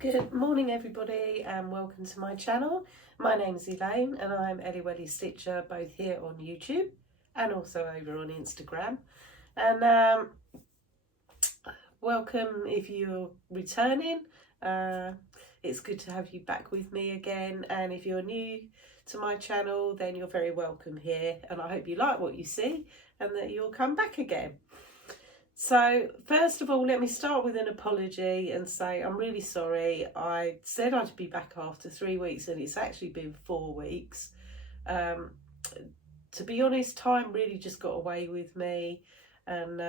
Good morning everybody and welcome to my channel. My name is Elaine and I'm Ellie Welly Stitcher, both here on YouTube and also over on Instagram. And welcome if you're returning. It's good to have you back with me again, and if you're new to my channel then you're very welcome here, and I hope you like what you see and that you'll come back again. So first of all, let me start with an apology and say I'm really sorry. I said I'd be back after 3 weeks and it's actually been 4 weeks. To be honest, time really just got away with me, and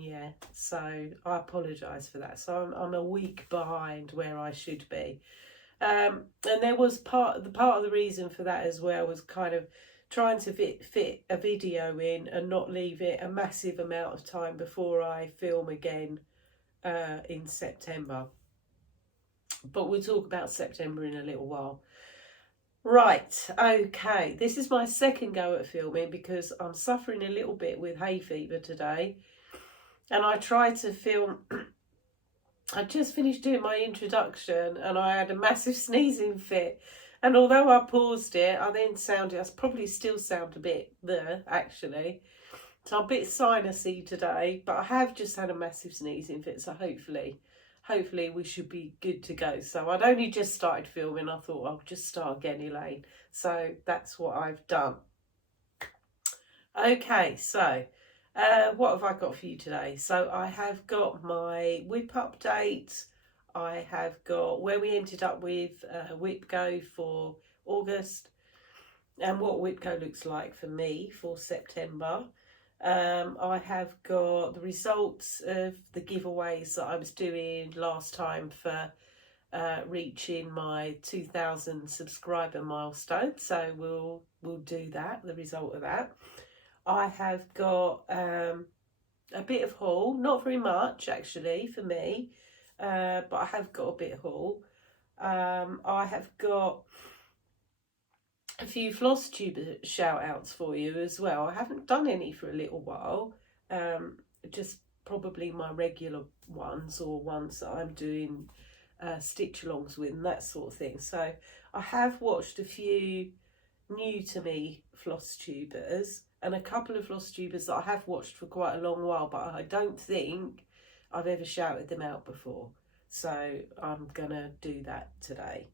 yeah, so I apologise for that. So I'm a week behind where I should be. And there was part of the reason for that as well was kind of trying to fit a video in and not leave it a massive amount of time before I film again in September. But we'll talk about September in a little while. Right, okay, this is my second go at filming because I'm suffering a little bit with hay fever today. And I tried to film, I just finished doing my introduction and I had a massive sneezing fit. And although I paused it, I probably still sound a bit there, actually. So I'm a bit sinusy today, but I have just had a massive sneezing fit, so hopefully we should be good to go. So I'd only just started filming, I thought I'll just start again, Elaine. So that's what I've done. Okay, so what have I got for you today? So I have got my whip update. I have got where we ended up with Whip Go for August and what Whip Go looks like for me for September. I have got the results of the giveaways that I was doing last time for reaching my 2,000 subscriber milestone. So we'll do that, the result of that. I have got a bit of haul, not very much actually for me. But I have got a bit of haul. I have got a few Flosstube shout outs for you as well. I haven't done any for a little while, just probably my regular ones or ones that I'm doing stitch alongs with and that sort of thing. So I have watched a few new to me Flosstubers and a couple of Flosstubers that I have watched for quite a long while, but I don't think I've ever shouted them out before, so I'm gonna do that today.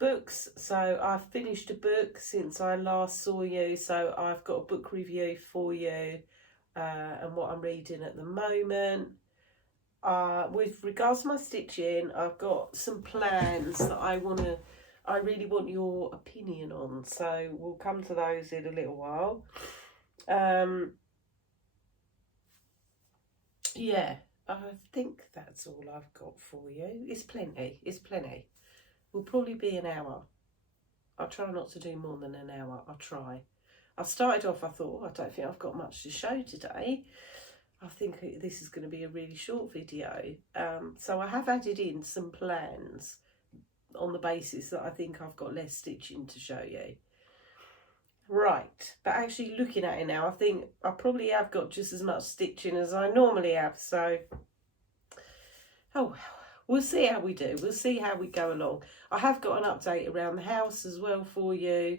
Books, so I've finished a book since I last saw you, so I've got a book review for you and what I'm reading at the moment. With regards to my stitching, I've got some plans that I really want your opinion on, so we'll come to those in a little while. Yeah, I think that's all I've got for you. It's plenty. Will probably be an hour. I'll try not to do more than an hour. I'll try. I started off, I thought, I don't think I've got much to show today. I think this is going to be a really short video. So I have added in some plans on the basis that I think I've got less stitching to show you. Right, but actually looking at it now, I think I probably have got just as much stitching as I normally have, so oh well, we'll see how we do. We'll see how we go along. I have got an update around the house as well for you,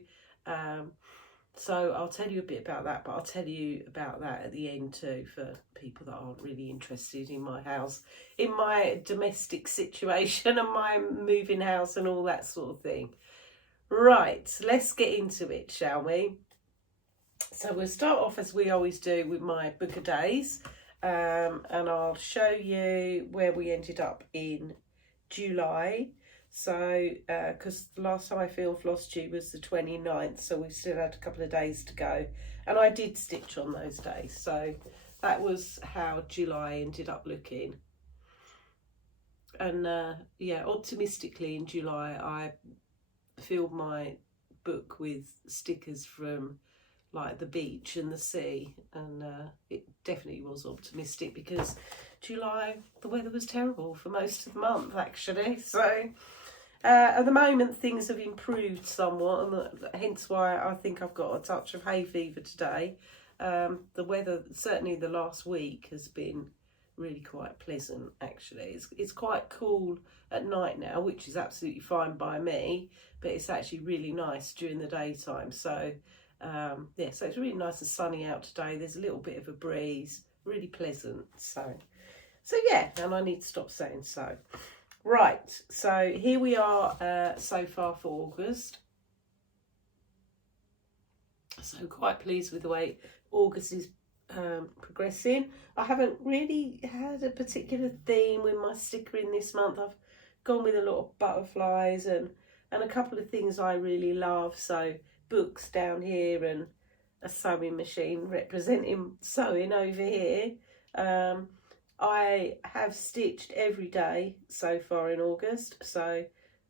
so I'll tell you a bit about that, but I'll tell you about that at the end too for people that aren't really interested in my house, in my domestic situation and my moving house and all that sort of thing. Right, let's get into it, shall we? So we'll start off as we always do with my book of days, and I'll show you where we ended up in July. So, because the last time I filmed Flosstube was the 29th, so we've still had a couple of days to go, and I did stitch on those days. So that was how July ended up looking. And yeah, optimistically in July, I filled my book with stickers from like the beach and the sea, and it definitely was optimistic because July the weather was terrible for most of the month actually. So at the moment things have improved somewhat, and hence why I think I've got a touch of hay fever today. The weather certainly the last week has been really quite pleasant actually. It's quite cool at night now, which is absolutely fine by me, but it's actually really nice during the daytime. So yeah, so it's really nice and sunny out today. There's a little bit of a breeze, really pleasant. So yeah, and I need to stop saying so. Right, so here we are so far for August. So quite pleased with the way August is progressing. I haven't really had a particular theme with my stickering this month. I've gone with a lot of butterflies and a couple of things I really love. So books down here and a sewing machine representing sewing over here. I have stitched every day so far in August, so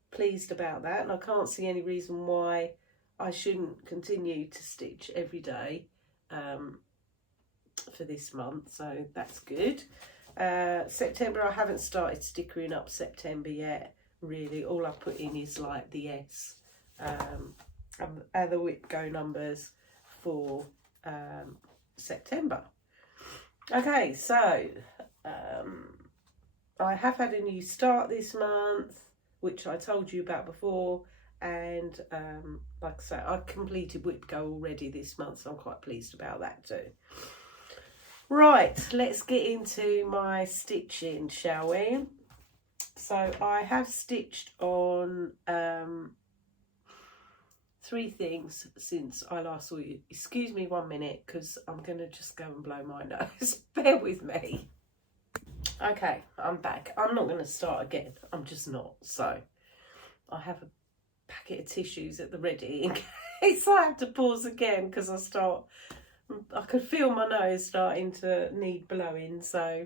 pleased about that, and I can't see any reason why I shouldn't continue to stitch every day for this month, so that's good. September, I haven't started stickering up September yet, really. All I've put in is like the S and the whip go numbers for September. Okay, so I have had a new start this month, which I told you about before, and like I say, I completed whip go already this month, so I'm quite pleased about that too. Right, let's get into my stitching, shall we? So I have stitched on 3 things since I last saw you. Excuse me 1 minute, because I'm going to just go and blow my nose. Bear with me. Okay, I'm back. I'm not going to start again. I'm just not. So I have a packet of tissues at the ready in case I have to pause again, because I could feel my nose starting to need blowing. So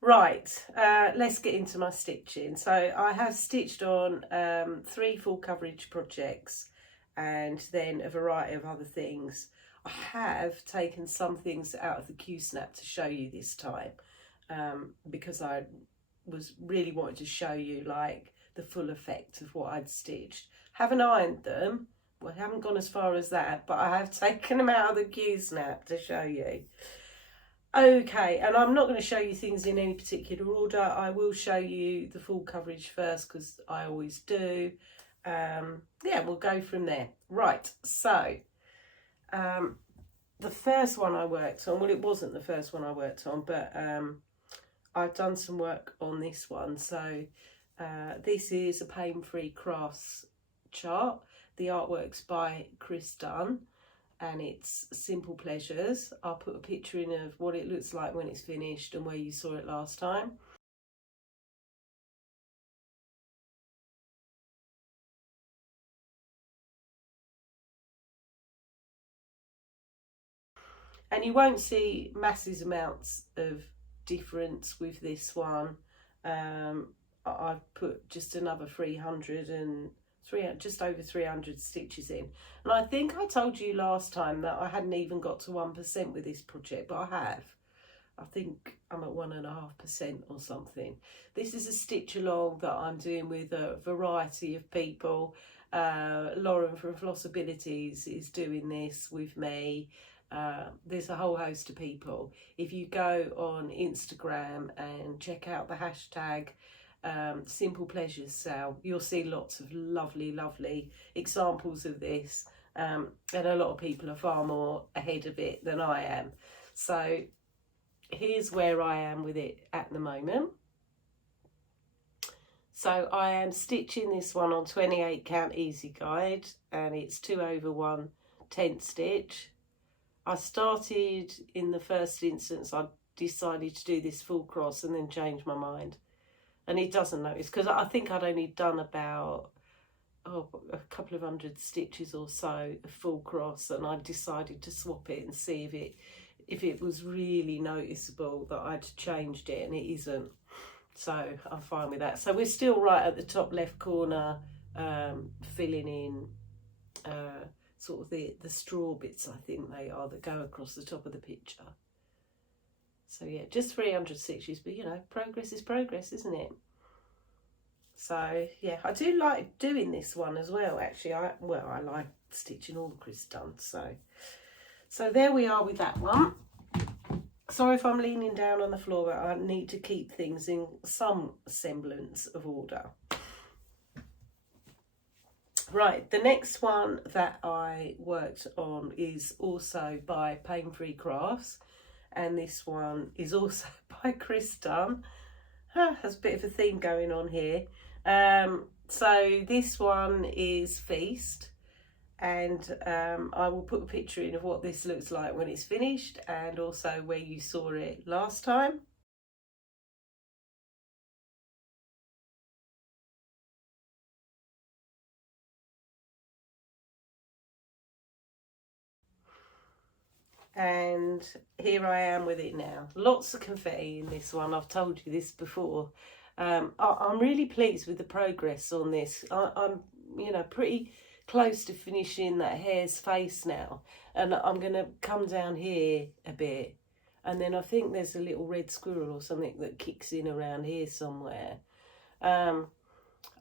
right, let's get into my stitching. So I have stitched on 3 full coverage projects and then a variety of other things. I have taken some things out of the Q-snap to show you this time, because I was really wanting to show you like the full effect of what I'd stitched. Haven't ironed them, well, I haven't gone as far as that, but I have taken them out of the Q-snap to show you. Okay, and I'm not going to show you things in any particular order. I will show you the full coverage first, because I always do. Yeah, we'll go from there. Right, so the first one I worked on, well, it wasn't the first one I worked on, but I've done some work on this one. So this is a pain-free crafts chart. The artwork's by Chris Dunn, and it's Simple Pleasures. I'll put a picture in of what it looks like when it's finished and where you saw it last time. And you won't see massive amounts of difference with this one. I've put just another 300 just over 300 stitches in, and I think I told you last time that I hadn't even got to 1% with this project, but I have. I think I'm at 1.5% or something. This is a stitch along that I'm doing with a variety of people. Lauren from Flosstubers is doing this with me. There's a whole host of people. If you go on Instagram and check out the hashtag Simple Pleasures Sale, you'll see lots of lovely examples of this, and a lot of people are far more ahead of it than I am. So here's where I am with it at the moment. So I am stitching this one on 28 count easy guide, and it's 2/1 10th stitch. I started in the first instance, I decided to do this full cross and then changed my mind. And it doesn't notice, because I think I'd only done about a couple of 100 stitches or so, a full cross, and I decided to swap it and see if it was really noticeable that I'd changed it, and it isn't. So I'm fine with that. So we're still right at the top left corner, filling in sort of the straw bits, I think they are, that go across the top of the picture. So yeah, just 300 stitches, but you know, progress is progress, isn't it? So yeah, I do like doing this one as well, actually. I like stitching all the Chris Dunn. So there we are with that one. Sorry if I'm leaning down on the floor, but I need to keep things in some semblance of order. Right, the next one that I worked on is also by Pain Free Crafts, and this one is also by Chris Dunn. There's a bit of a theme going on here. So this one is Feast, and I will put a picture in of what this looks like when it's finished, and also where you saw it last time. And here I am with it now. Lots of confetti in this one. I've told you this before. I'm really pleased with the progress on this. I'm, you know, pretty close to finishing that hare's face now, and I'm going to come down here a bit, and then I think there's a little red squirrel or something that kicks in around here somewhere. I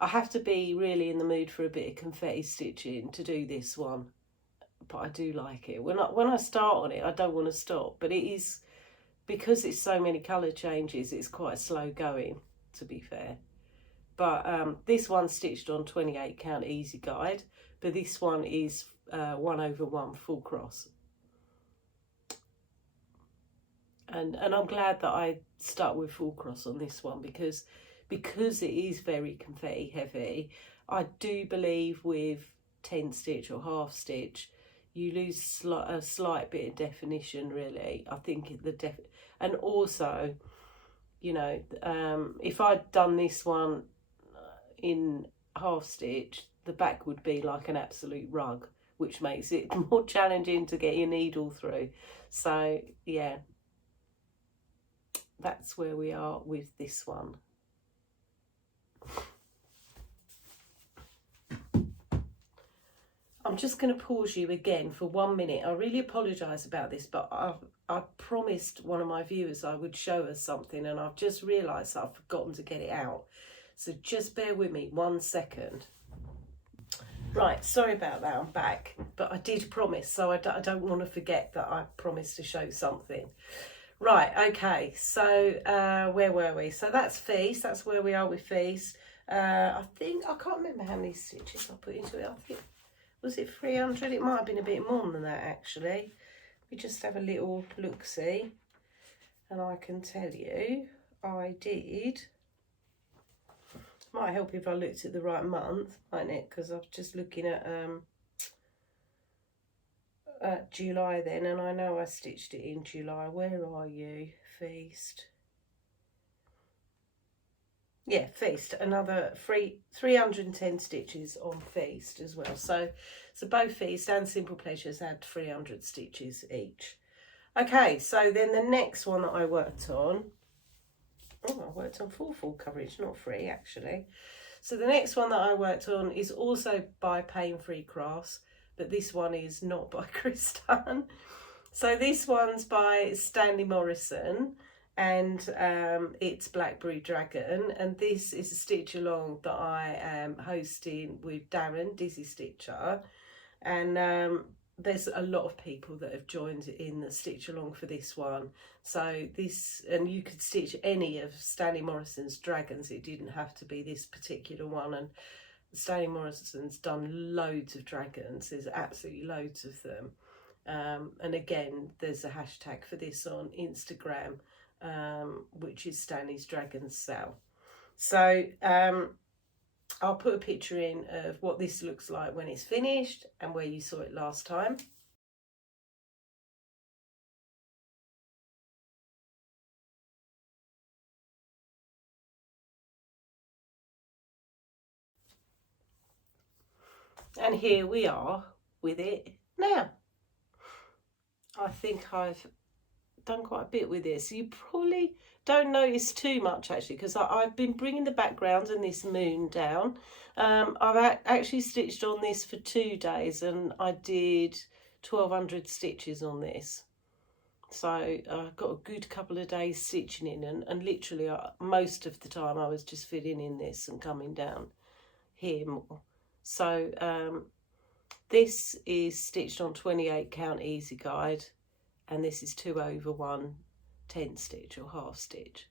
have to be really in the mood for a bit of confetti stitching to do this one, but I do like it. When I start on it, I don't want to stop, but it is, because it's so many colour changes, it's quite slow going, to be fair. But this one's stitched on 28 count easy guide, but this one is 1/1 full cross. And I'm glad that I stuck with full cross on this one, because it is very confetti heavy. I do believe with 10 stitch or half stitch, you lose a slight bit of definition, really. I think and also, you know, if I'd done this one in half stitch, the back would be like an absolute rug, which makes it more challenging to get your needle through. So yeah, that's where we are with this one. I'm just going to pause you again for 1 minute. I really apologise about this, but I promised one of my viewers I would show us something, and I've just realised that I've forgotten to get it out. So just bear with me 1 second. Right, sorry about that, I'm back. But I did promise, so I don't want to forget that I promised to show something. Right, okay, so where were we? So that's Feast, that's where we are with Feast. I can't remember how many stitches I put into it. I think, was it 300? It might have been a bit more than that, actually. We just have a little look-see, and I can tell you I did. Might help if I looked at the right month, mightn't it? Because I was just looking at July then, and I know I stitched it in July. Where are you, Feast? Yeah, Feast, another 310 stitches on Feast as well. So both Feast and Simple Pleasures had 300 stitches each. Okay, so then the next one that I worked on, I worked on full coverage, not 3 actually. So the next one that I worked on is also by Pain Free Crafts, but this one is not by Chris Dunn. So this one's by Stanley Morrison, and it's Blackberry Dragon, and this is a stitch along that I am hosting with Darren, Dizzy Stitcher, and there's a lot of people that have joined in the stitch along for this one. So this, and you could stitch any of Stanley Morrison's dragons, it didn't have to be this particular one. And Stanley Morrison's done loads of dragons, there's absolutely loads of them. And again, there's a hashtag for this on Instagram, which is Stanley's Dragons Sale. So I'll put a picture in of what this looks like when it's finished and where you saw it last time. And here we are with it now. I think I've done quite a bit with this. You probably don't notice too much actually, because I've been bringing the background and this moon down. I've actually stitched on this for 2 days, and I did 1200 stitches on this. So I've got a good couple of days stitching in, and literally most of the time I was just filling in this and coming down here more. So this is stitched on 28 count easy guide, and this is 2/1 10 stitch or half stitch.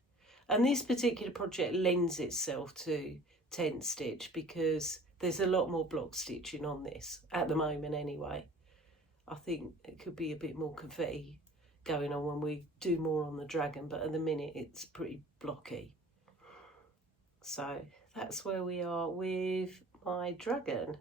And this particular project lends itself to 10 stitch because there's a lot more block stitching on this at the moment anyway. I think it could be a bit more confetti going on when we do more on the dragon, but at the minute it's pretty blocky. So that's where we are with my dragon.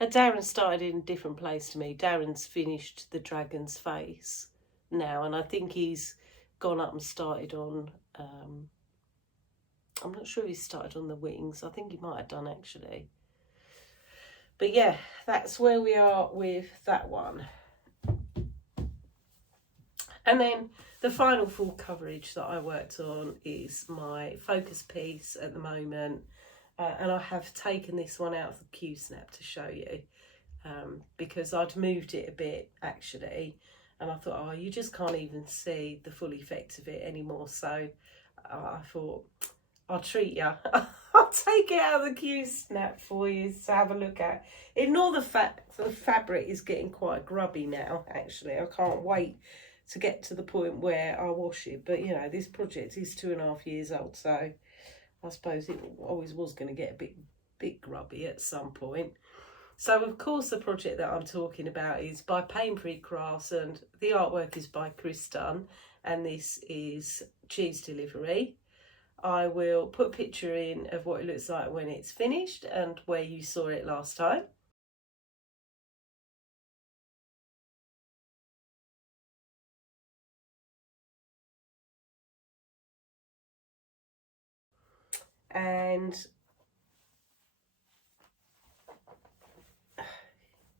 And Darren started in a different place to me. Darren's finished the dragon's face now, and I think he's gone up and started on, I'm not sure if he started on the wings. I think he might have done actually. But yeah, that's where we are with that one. And then the final full coverage that I worked on is my focus piece at the moment. And I have taken this one out of the Q-snap to show you because I'd moved it a bit actually. And I thought, oh, you just can't even see the full effect of it anymore. So I thought, I'll treat you. I'll take it out of the Q-snap for you to have a look at. Ignore the fact the fabric is getting quite grubby now, actually. I can't wait to get to the point where I wash it. But, you know, this project is 2.5 years old, so I suppose it always was going to get a bit grubby at some point. So, of course, the project that I'm talking about is by Painfree Crafts, and the artwork is by Chris Dunn, and this is Cheese Delivery. I will put a picture in of what it looks like when it's finished and where you saw it last time. And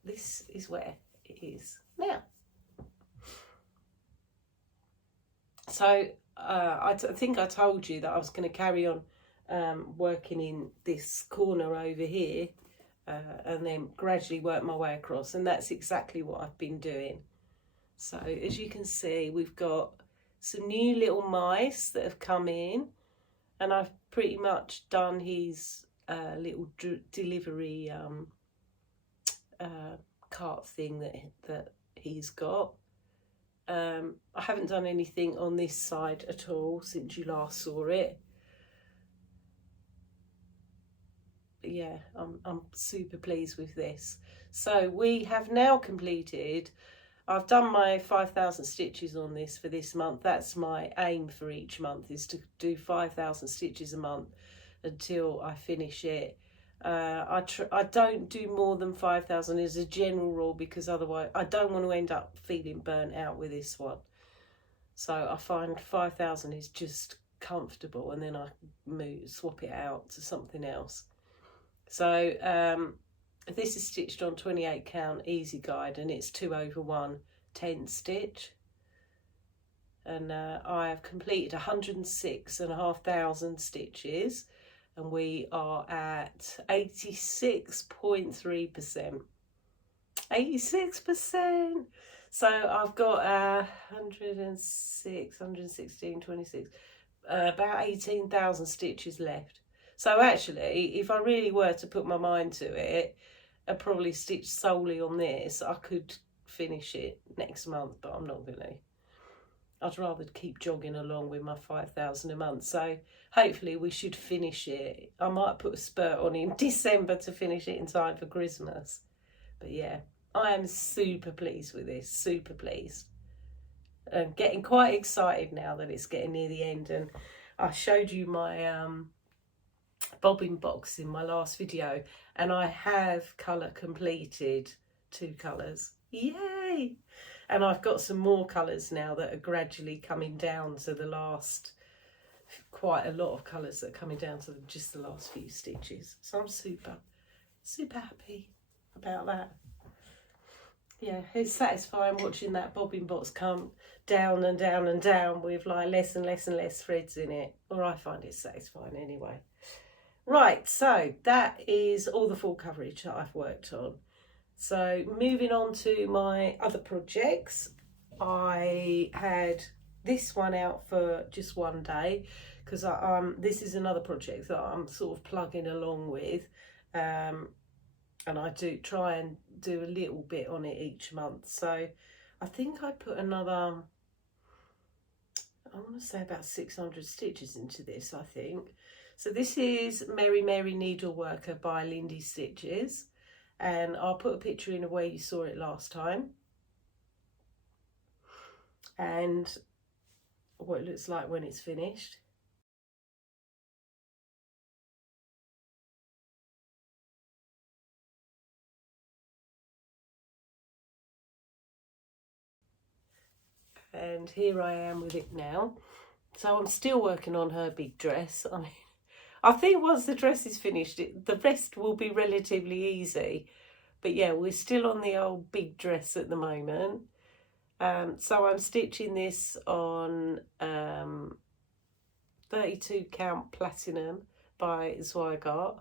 this is where it is now. So I think I told you that I was going to carry on working in this corner over here and then gradually work my way across, and that's exactly what I've been doing. So as you can see, we've got some new little mice that have come in, and I've pretty much done his little delivery cart thing that he's got. I haven't done anything on this side at all since you last saw it. But yeah, I'm super pleased with this. So we have now completed, I've done my 5,000 stitches on this for this month. That's my aim for each month, is to do 5,000 stitches a month until I finish it. I don't do more than 5,000 as a general rule, because otherwise I don't want to end up feeling burnt out with this one. So I find 5,000 is just comfortable, and then I swap it out to something else. So this is stitched on 28 count easy guide, and it's 2/1 10 stitch. And I have completed 106,500 stitches. And we are at 86.3%. 86%. So I've got 106, 116, 26, about 18,000 stitches left. So actually, if I really were to put my mind to it, and probably stitch solely on this, I could finish it next month, but I'm not going to. I'd rather keep jogging along with my 5,000 a month. So hopefully we should finish it. I might put a spurt on in December to finish it in time for Christmas. But yeah, I am super pleased with this, super pleased. I'm getting quite excited now that it's getting near the end. And I showed you my bobbin box in my last video, and I have colour completed 2 colours. Yay! And I've got some more colours now that are gradually coming down to the last, quite a lot of colours that are coming down to just the last few stitches. So I'm super happy about that. Yeah, it's satisfying watching that bobbin box come down and down and down with like less and less and less threads in it. Or I find it satisfying anyway. Right, so that is all the full coverage that I've worked on. So moving on to my other projects, I had this one out for just one day because this is another project that I'm sort of plugging along with, and I do try and do a little bit on it each month. So I think I put another I want to say about 600 stitches into this, I think. So this is Merry Merry Needleworker by Lindy Stitches, and I'll put a picture in of where you saw it last time and what it looks like when it's finished. And here I am with it now. So I'm still working on her big dress. I mean, I think once the dress is finished, the rest will be relatively easy. But yeah, we're still on the old big dress at the moment. So I'm stitching this on 32 count platinum by Zweigart.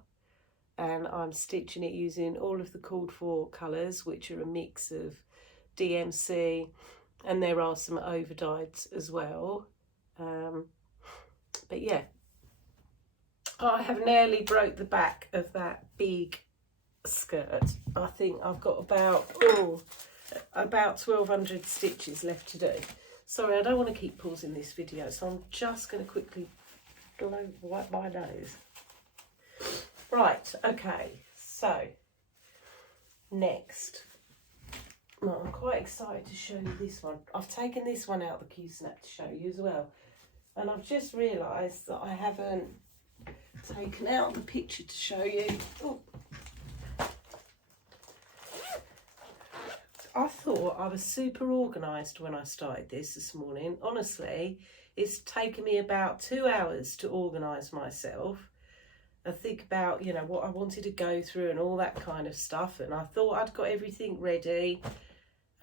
And I'm stitching it using all of the called for colours, which are a mix of DMC, and there are some overdyes as well. But yeah, I have nearly broke the back of that big skirt. I think I've got about 1,200 stitches left to do. Sorry, I don't want to keep pausing this video, so I'm just going to quickly wipe my nose. Right, okay, so next, well, I'm quite excited to show you this one. I've taken this one out of the Q-snap to show you as well, and I've just realised that I haven't taken out the picture to show you. Oh. I thought I was super organised when I started this morning. Honestly, it's taken me about 2 hours to organise myself and think about, you know, what I wanted to go through and all that kind of stuff. And I thought I'd got everything ready,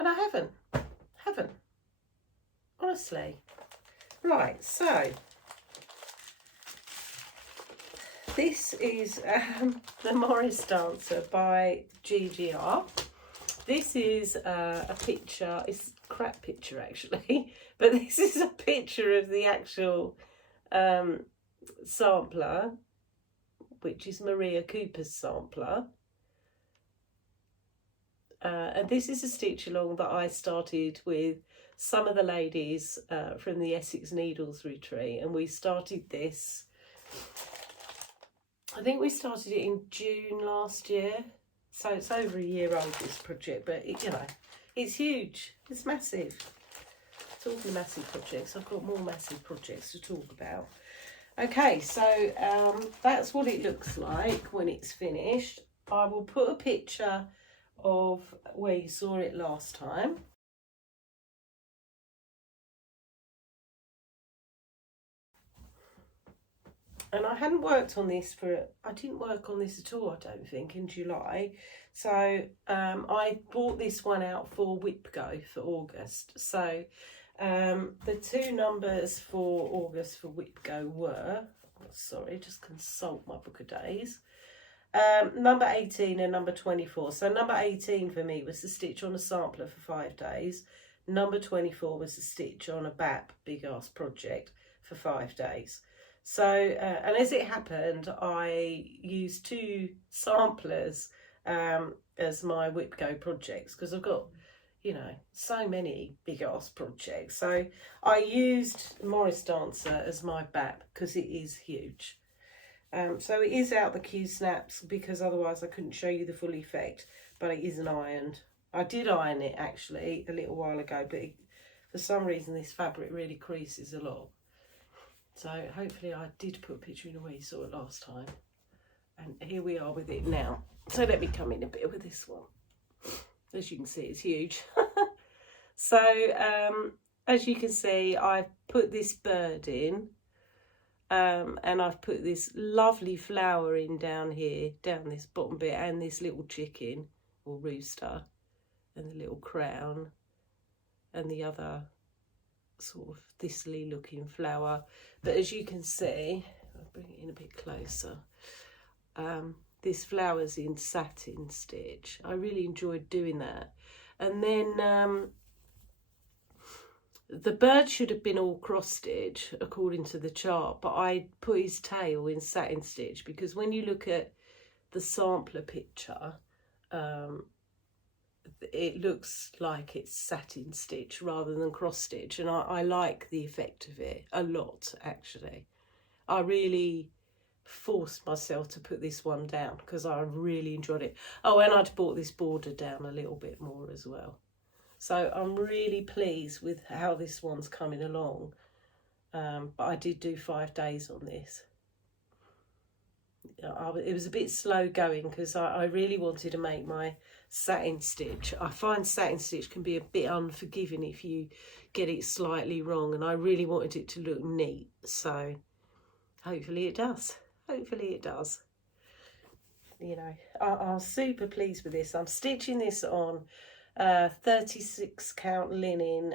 and I haven't. Honestly. Right, so this is the Morris Dancer by GGR. This is a picture, it's a crap picture actually, but this is a picture of the actual sampler, which is Maria Cooper's sampler. And this is a stitch along that I started with some of the ladies from the Essex Needles retreat, and we started this, I think we started it in June last year, so it's over a year old, this project, but it, you know, it's huge, it's massive. Talking of massive projects, I've got more massive projects to talk about. Okay, so that's what it looks like when it's finished. I will put a picture of where you saw it last time. And I hadn't worked on this I didn't work on this at all, I don't think, in July. So I bought this one out for WhipGo for August. So the two numbers for August for WhipGo were, sorry, just consult my book of days, number 18 and number 24. So number 18 for me was the stitch on a sampler for 5 days. Number 24 was the stitch on a BAP big ass project for 5 days. So and as it happened, I used 2 samplers as my WhipGo projects, because I've got, you know, so many big ass projects. So I used Morris Dancer as my BAP because it is huge. So it is out the Q-snaps because otherwise I couldn't show you the full effect, but it isn't ironed. I did iron it actually a little while ago, but for some reason this fabric really creases a lot. So hopefully I did put a picture in the way you saw it last time. And here we are with it now. So let me come in a bit with this one. As you can see, it's huge. So as you can see, I've put this bird in. And I've put this lovely flower in down here, down this bottom bit, and this little chicken or rooster, and the little crown, and the other sort of thistly looking flower. But as you can see, I'll bring it in a bit closer, this flower's in satin stitch. I really enjoyed doing that. And then the bird should have been all cross stitch according to the chart, but I put his tail in satin stitch because when you look at the sampler picture, it looks like it's satin stitch rather than cross stitch, and I like the effect of it a lot actually. I really forced myself to put this one down because I really enjoyed it. Oh, and I'd brought this border down a little bit more as well. So I'm really pleased with how this one's coming along. But I did do 5 days on this. It was a bit slow going because I really wanted to make my satin stitch. I find satin stitch can be a bit unforgiving if you get it slightly wrong, and I really wanted it to look neat. So hopefully it does. Hopefully it does. You know, I'm super pleased with this. I'm stitching this on 36 count linen.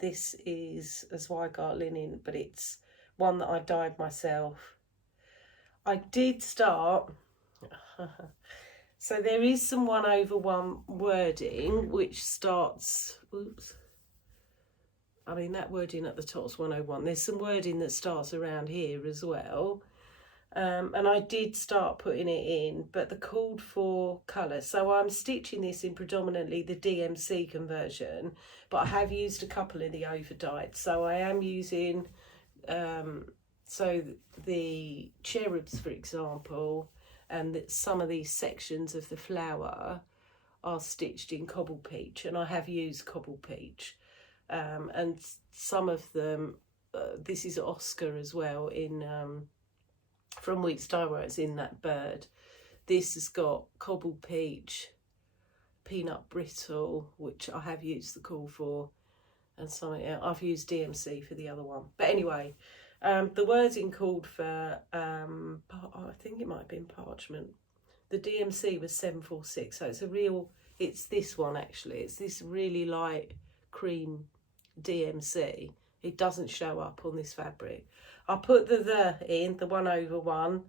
This is a Zweigart linen, but it's one that I dyed myself. I did start, so there is some 1/1 wording which starts, oops, I mean that wording at the top's 101. There's some wording that starts around here as well. And I did start putting it in, but the called for colour. So I'm stitching this in predominantly the DMC conversion, but I have used a couple of the overdyed. So I am using, so the cherubs, for example, and some of these sections of the flower are stitched in cobble peach, and I have used cobble peach. And some of them, this is Oscar as well in from Weeks Dye, where it's in that bird. This has got cobble peach, peanut brittle, which I have used the call for, and something else. I've used DMC for the other one. But anyway, the wording called for, I think it might have been parchment. The DMC was 746, so it's this one actually. It's this really light cream DMC. It doesn't show up on this fabric. I put the in, the 1/1,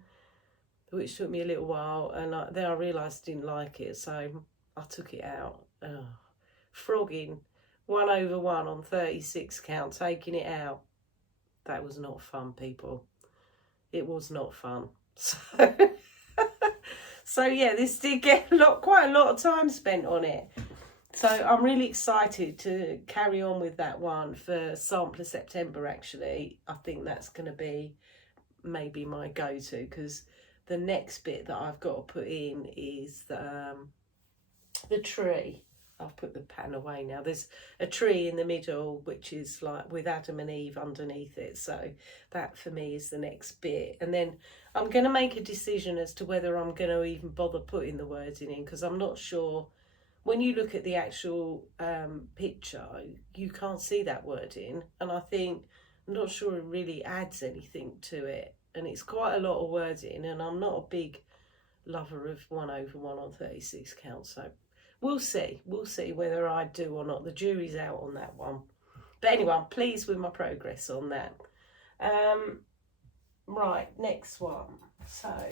which took me a little while, and then I realised I didn't like it, so I took it out. Frogging 1/1 on 36 count, taking it out. That was not fun, people. It was not fun. So yeah, this did get quite a lot of time spent on it. So I'm really excited to carry on with that one for Sampler September, actually. I think that's going to be maybe my go-to, because the next bit that I've got to put in is the tree. I've put the pattern away now. There's a tree in the middle, which is like with Adam and Eve underneath it. So that for me is the next bit. And then I'm going to make a decision as to whether I'm going to even bother putting the wording in, because I'm not sure. When you look at the actual picture, you can't see that wording, and I'm not sure it really adds anything to it, and it's quite a lot of wording, and I'm not a big lover of 1/1 on 36 count, so we'll see whether I do or not. The jury's out on that one, but anyway, I'm pleased with my progress on that. Right, next one. So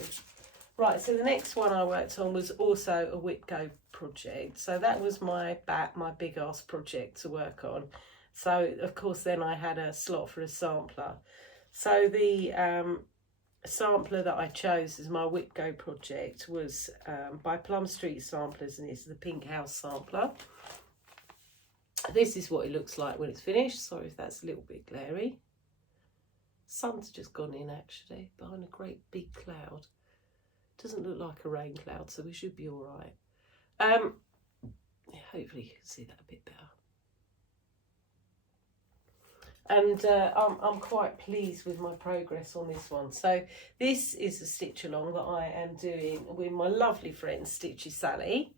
the next one I worked on was also a Whip Go project. So that was my big ass project to work on. So of course then I had a slot for a sampler. So the sampler that I chose as my Whip Go project was by Plum Street Samplers, and it's the Pink House sampler. This is what it looks like when it's finished. Sorry if that's a little bit glary. Sun's just gone in actually behind a great big cloud. Doesn't look like a rain cloud, so we should be all right. Hopefully you can see that a bit better. And I'm quite pleased with my progress on this one. So this is a stitch along that I am doing with my lovely friend Stitchy Sally.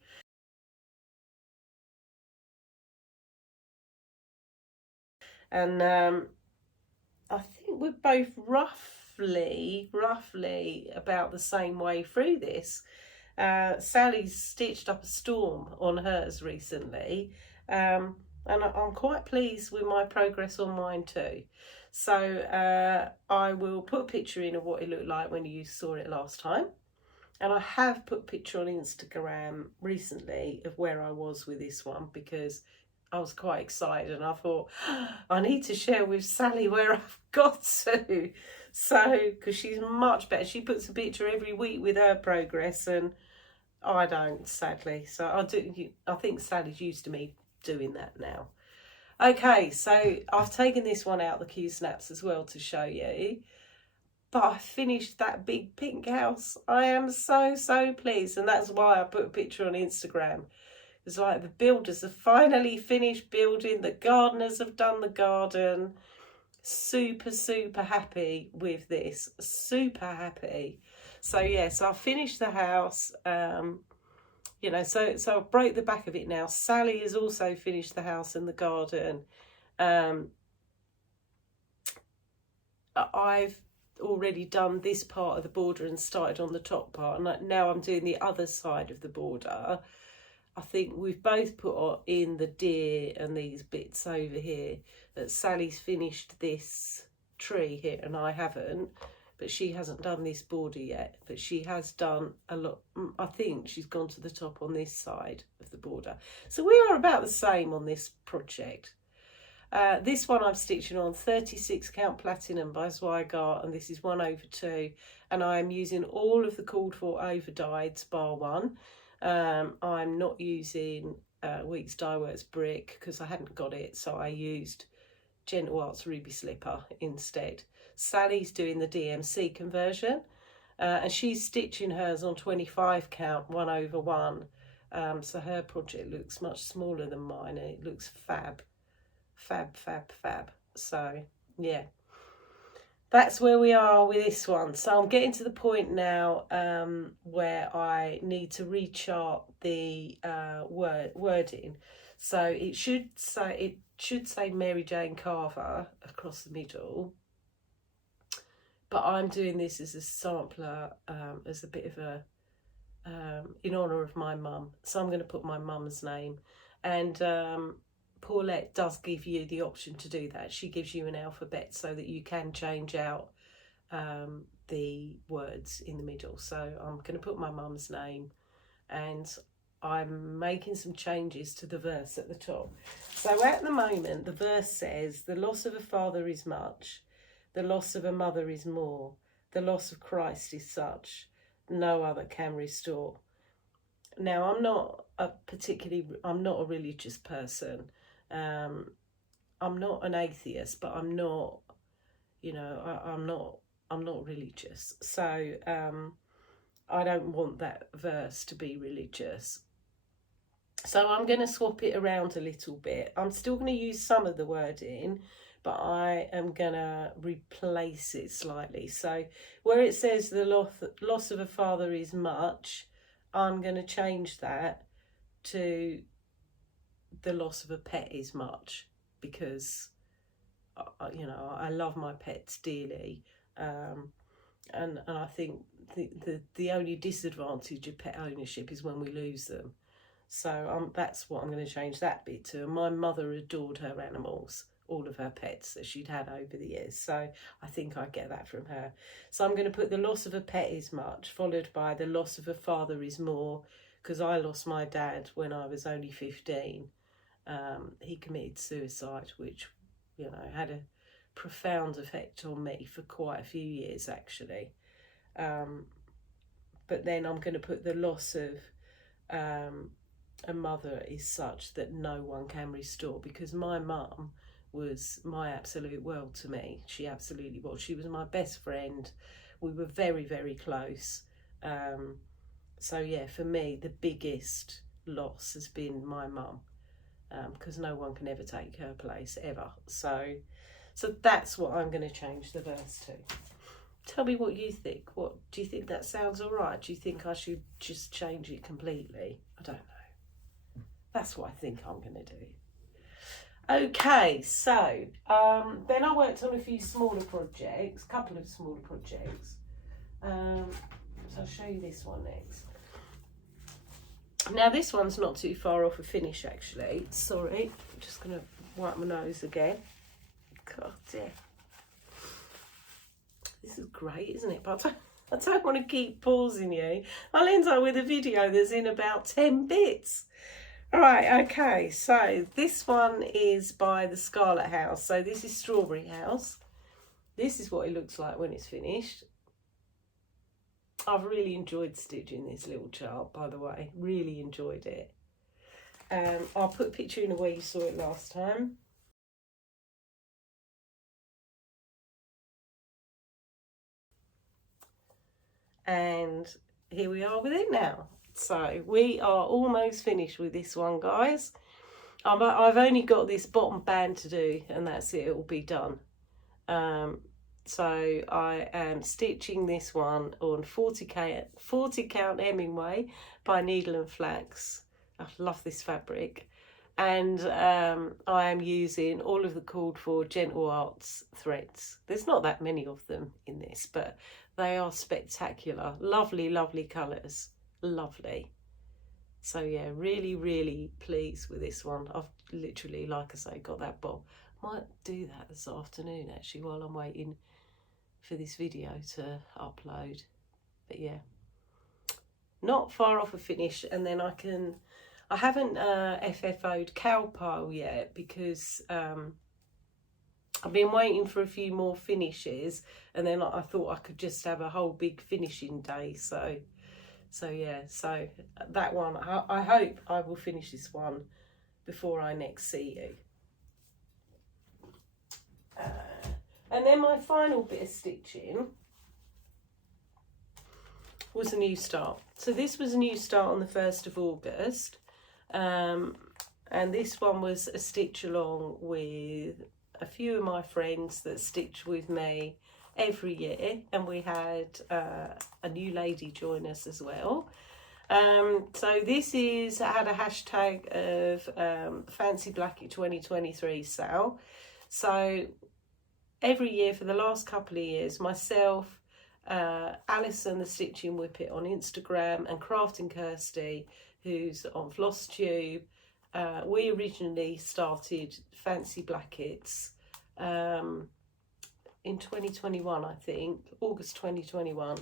And I think we're both roughly about the same way through this. Sally's stitched up a storm on hers recently, and I'm quite pleased with my progress on mine too. So I will put a picture in of what it looked like when you saw it last time, and I have put a picture on Instagram recently of where I was with this one, because I was quite excited and I thought, I need to share with Sally where I've got to. So, because she's much better. She puts a picture every week with her progress, and I don't, sadly. So I think Sally's used to me doing that now. Okay, so I've taken this one out, the Q Snaps, as well to show you. But I finished that big pink house. I am so, so pleased. And that's why I put a picture on Instagram. It's like the builders have finally finished building. The gardeners have done the garden. Super, super happy with this. Super happy. So, yes, I finished the house. You know, so I broke the back of it now. Sally has also finished the house and the garden. I've already done this part of the border and started on the top part, and now I'm doing the other side of the border. I think we've both put in the deer and these bits over here. That Sally's finished this tree here and I haven't, but she hasn't done this border yet, but she has done a lot. I think she's gone to the top on this side of the border, so we are about the same on this project. This one I'm stitching on 36 count platinum by Zweigart, and this is 1/2, and I am using all of the called for over dyes bar one. I'm not using Weeks Dye Works brick because I hadn't got it, so I used Gentle Arts Ruby Slipper instead. Sally's doing the DMC conversion, and she's stitching hers on 25 count 1/1. So her project looks much smaller than mine, and it looks fab. Fab, fab, fab. So yeah, that's where we are with this one. So I'm getting to the point now where I need to rechart the wording. So it should say Mary Jane Carver across the middle, but I'm doing this as a sampler, as a bit of a in honour of my mum. So I'm going to put my mum's name, and Paulette does give you the option to do that. She gives you an alphabet so that you can change out the words in the middle. So I'm going to put my mum's name, and I'm making some changes to the verse at the top. So at the moment, the verse says, "The loss of a father is much, the loss of a mother is more, the loss of Christ is such, no other can restore." Now, I'm not a religious person. I'm not an atheist, but I'm not, you know, I'm not religious. So I don't want that verse to be religious. So I'm going to swap it around a little bit. I'm still going to use some of the wording, but I am going to replace it slightly. So where it says the loss of a father is much, I'm going to change that to the loss of a pet is much, because you know, I love my pets dearly, and I think the only disadvantage of pet ownership is when we lose them. So that's what I'm going to change that bit to. My mother adored her animals, all of her pets that she'd had over the years, so I think I get that from her. So I'm going to put the loss of a pet is much, followed by the loss of a father is more, because I lost my dad when I was only 15. He committed suicide, which, you know, had a profound effect on me for quite a few years, actually. But then I'm going to put the loss of a mother is such that no one can restore, because my mum was my absolute world to me. She absolutely was. She was my best friend. We were very, very close. So yeah, for me, the biggest loss has been my mum, because no one can ever take her place, ever. So that's what I'm going to change the verse to. Tell me what you think. What do you think? That sounds all right? Do you think I should just change it completely? I don't know. That's what I think I'm going to do. Okay, so then I worked on a few smaller projects, couple of smaller projects. So I'll show you this one next. Now this one's not too far off a finish, actually. Sorry, I'm just going to wipe my nose again. God dear. This is great, isn't it? But I don't want to keep pausing you. I'll end up with a video that's in about 10 bits. All right, okay, so this one is by the Scarlet House. So this is Strawberry House. This is what it looks like when it's finished. I've really enjoyed stitching this little chart, by the way. Really enjoyed it. I'll put a picture in where you saw it last time. And here we are with it now. So we are almost finished with this one, guys. I've only got this bottom band to do, and that's it. It will be done. So I am stitching this one on 40 count Hemingway by Needle and Flax. I love this fabric. And I am using all of the called for Gentle Arts threads. There's not that many of them in this, but they are spectacular. Lovely, lovely colours. Lovely. So yeah, really, really pleased with this one. I've literally, like I say, got that bob. Might do that this afternoon actually while I'm waiting for this video to upload. But yeah, not far off a finish, and then I haven't FFO'd Cowpile yet because I've been waiting for a few more finishes, and then I thought I could just have a whole big finishing day. So yeah, so that one, I hope I will finish this one before I next see you. And then my final bit of stitching was a new start. So this was a new start on the 1st of August. And this one was a stitch along with a few of my friends that stitch with me every year, and we had a new lady join us as well. So this had a hashtag of Fancy Blacket 2023 sale. So every year for the last couple of years, myself, Alison the Stitching Whippet on Instagram, and Crafting Kirsty, who's on Flosstube, we originally started Fancy Blackets in 2021, I think, August 2021.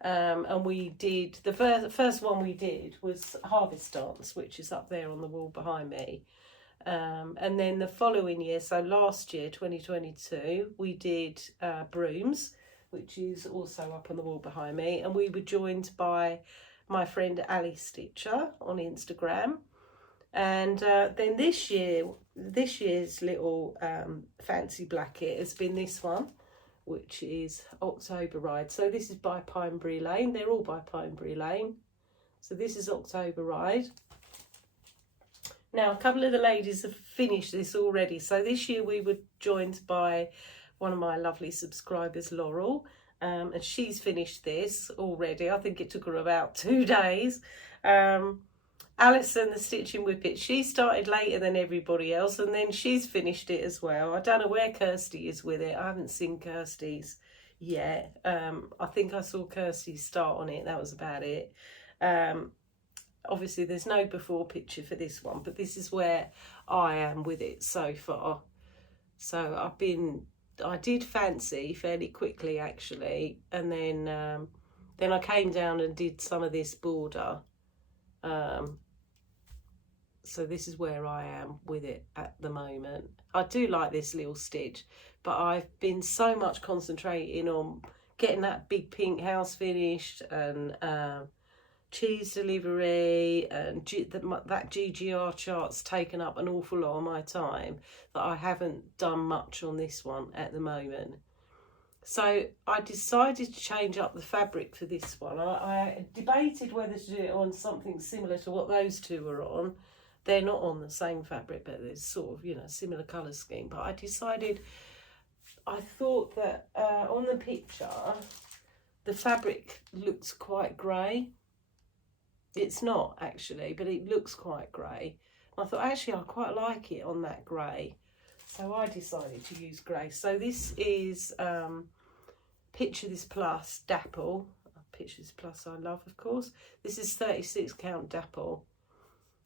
And we did, the first one we did was Harvest Dance, which is up there on the wall behind me. And then the following year, so last year, 2022, we did Brooms, which is also up on the wall behind me. And we were joined by my friend Ali Stitcher on Instagram. And then this year's little Fancy Blacket has been this one, which is October Ride. So this is by Pineberry Lane. They're all by Pineberry Lane. So this is October Ride. Now, a couple of the ladies have finished this already. So this year we were joined by one of my lovely subscribers, Laurel, and she's finished this already. I think it took her about 2 days. Alison the Stitching Whippet, she started later than everybody else, and then she's finished it as well. I don't know where Kirsty is with it. I haven't seen Kirsty's yet. I think I saw Kirsty start on it. That was about it. Obviously there's no before picture for this one, but this is where I am with it so far. So I did Fancy fairly quickly actually, and then I came down and did some of this border. So this is where I am with it at the moment. I do like this little stitch, but I've been so much concentrating on getting that big pink house finished, and cheese delivery, and that GGR chart's taken up an awful lot of my time, that I haven't done much on this one at the moment. So I decided to change up the fabric for this one. I debated whether to do it on something similar to what those two are on. They're not on the same fabric, but there's sort of, you know, similar colour scheme. But I thought that on the picture, the fabric looks quite grey. It's not actually, but it looks quite grey. I thought actually I quite like it on that grey. So I decided to use grey. So this is Picture This Plus Dapple. Picture This Plus I love, of course. This is 36 count Dapple.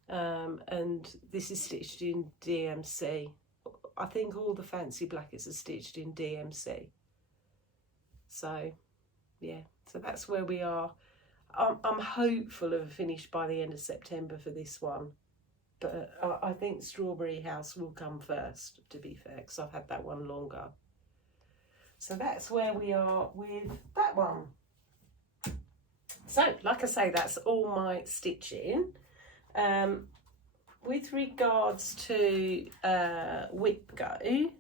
And this is stitched in DMC. I think all the Fancy Blackets are stitched in DMC. So yeah, so that's where we are. I'm hopeful of a finish by the end of September for this one, but I think Strawberry House will come first, to be fair, because I've had that one longer. So that's where we are with that one. So, like I say, that's all my stitching. With regards to Whip Go,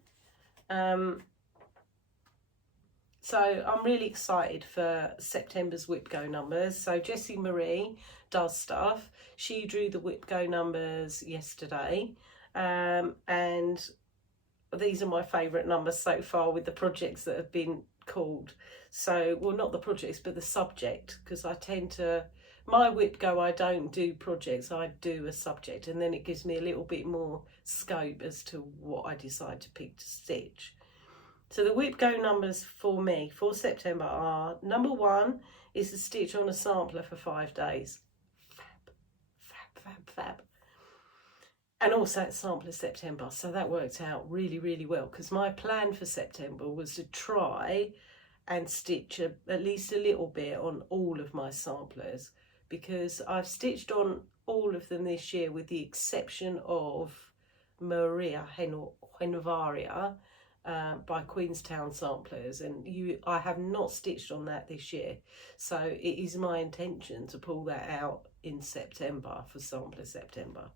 so I'm really excited for September's Whip Go numbers. So Jessie Marie does stuff. She drew the Whip Go numbers yesterday, and these are my favourite numbers so far with the projects that have been called. So, well, not the projects, but the subject, because I tend to, my Whip Go, I don't do projects, I do a subject, and then it gives me a little bit more scope as to what I decide to pick to stitch. So the Whip Go numbers for me for September are, number 1 is the stitch on a sampler for 5 days. Fab, fab, fab, fab. And also it's sampler September, so that worked out really, really well, because my plan for September was to try and stitch at least a little bit on all of my samplers, because I've stitched on all of them this year with the exception of Maria Genovaria by Queenstown Samplers, and I have not stitched on that this year, so it is my intention to pull that out in September for sampler September.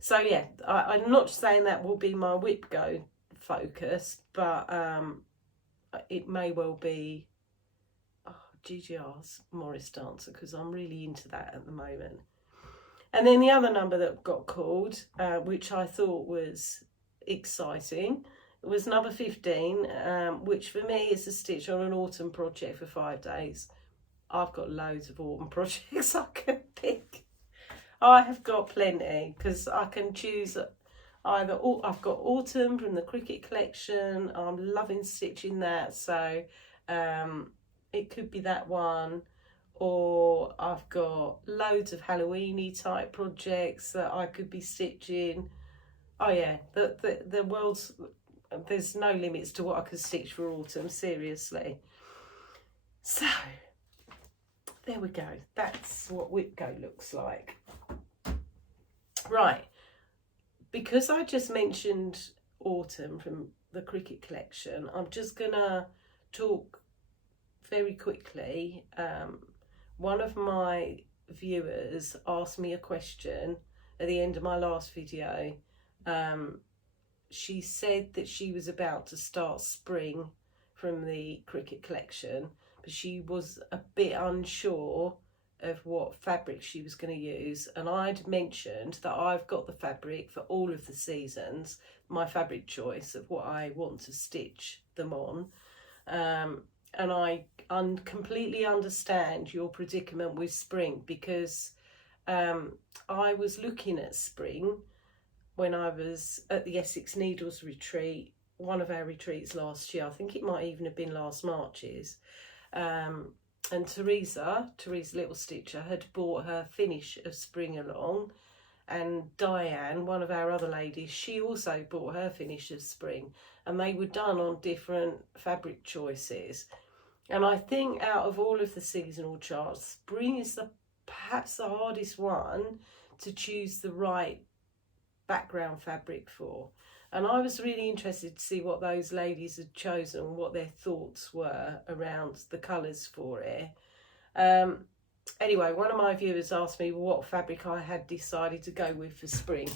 So yeah, I'm not saying that will be my Whip Go focus, but it may well be GGR's Morris Dancer, because I'm really into that at the moment. And then the other number that got called, which I thought was exciting, was number 15, which for me is a stitch on an autumn project for 5 days. I've got loads of autumn projects I can pick. I have got plenty, because I can choose either, I've got autumn from the Cricket collection, I'm loving stitching that, so it could be that one, or I've got loads of Halloween-y type projects that I could be stitching. Oh yeah, the world's, there's no limits to what I could stitch for autumn, seriously. So there we go, that's what Whip Go looks like. Right, because I just mentioned autumn from the Cricket collection, I'm just gonna talk very quickly. One of my viewers asked me a question at the end of my last video. She said that she was about to start spring from the Cricket collection, but she was a bit unsure of what fabric she was going to use, and I'd mentioned that I've got the fabric for all of the seasons, my fabric choice of what I want to stitch them on, and I completely understand your predicament with spring, because I was looking at spring when I was at the Essex Needles retreat, one of our retreats last year. I think it might even have been last March's. And Teresa Little Stitcher, had brought her finish of spring along, and Diane, one of our other ladies, she also brought her finish of spring, and they were done on different fabric choices. And I think out of all of the seasonal charts, spring is perhaps the hardest one to choose the right background fabric for. And I was really interested to see what those ladies had chosen, what their thoughts were around the colours for it. Anyway, one of my viewers asked me what fabric I had decided to go with for spring.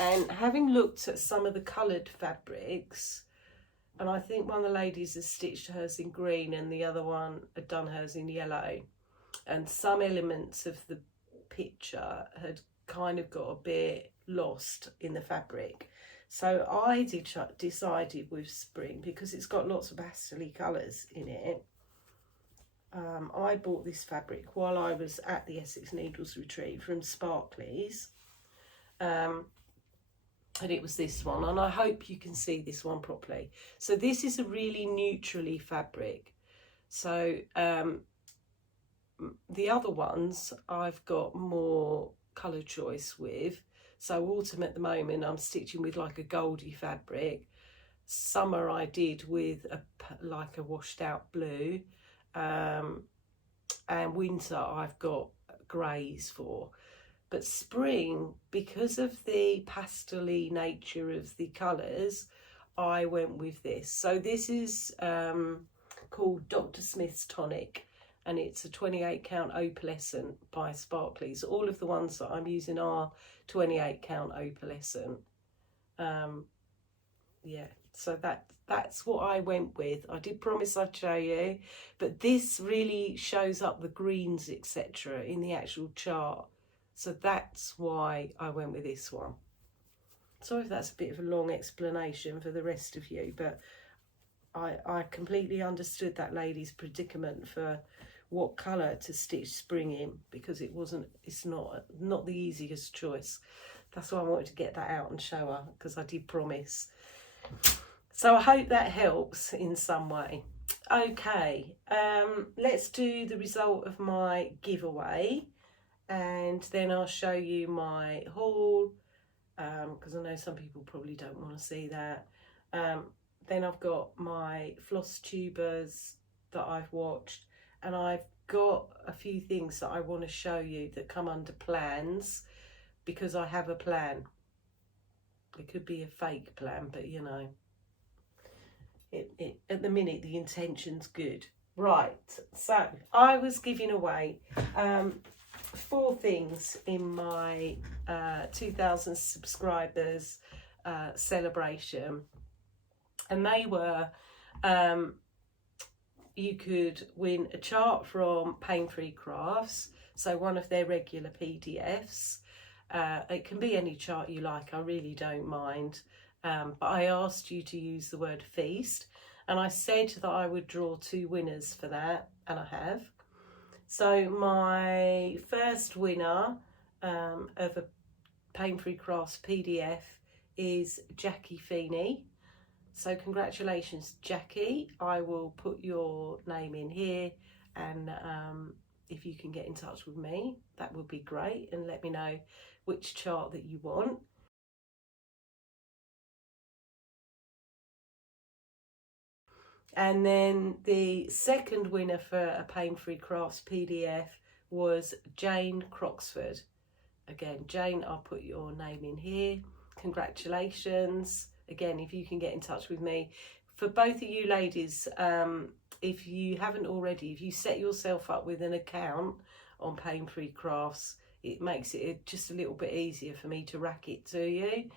And having looked at some of the coloured fabrics, and I think one of the ladies has stitched hers in green and the other one had done hers in yellow, and some elements of the picture had kind of got a bit lost in the fabric. So I decided with spring, because it's got lots of pastel-y colours in it. I bought this fabric while I was at the Essex Needles retreat from Sparkly's. And it was this one, and I hope you can see this one properly. So this is a really neutrally fabric. So the other ones I've got more colour choice with. So autumn at the moment I'm stitching with like a goldy fabric. Summer I did with like a washed out blue, and winter I've got greys for. But spring, because of the pastel-y nature of the colours, I went with this. So this is called Dr. Smith's Tonic, and it's a 28 count opalescent by Sparkly's. All of the ones that I'm using are 28 count opalescent. Yeah, so that's what I went with. I did promise I'd show you, but this really shows up the greens, etc. in the actual chart. So that's why I went with this one. Sorry if that's a bit of a long explanation for the rest of you, but I completely understood that lady's predicament for what colour to stitch spring in, because it's not the easiest choice. That's why I wanted to get that out and show her, because I did promise. So I hope that helps in some way. Okay, let's do the result of my giveaway, and then I'll show you my haul, because I know some people probably don't want to see that. Then I've got my Flosstubers that I've watched, and I've got a few things that I want to show you that come under plans, because I have a plan. It could be a fake plan, but you know, at the minute the intention's good. Right, so I was giving away 4 things in my 2000 subscribers celebration, and they were you could win a chart from Pain Free Crafts, so one of their regular PDFs. It can be any chart you like, I really don't mind, but I asked you to use the word feast, and I said that I would draw 2 winners for that, and I have. So my first winner of a Pain Free Crafts PDF is Jackie Feeney. So congratulations, Jackie. I will put your name in here, and if you can get in touch with me, that would be great, and let me know which chart that you want. And then the second winner for a Pain Free Crafts PDF was Jane Croxford. Again, Jane, I'll put your name in here. Congratulations. Again, if you can get in touch with me. For both of you ladies, if you haven't already, if you set yourself up with an account on Pain Free Crafts, it makes it just a little bit easier for me to rack it to you.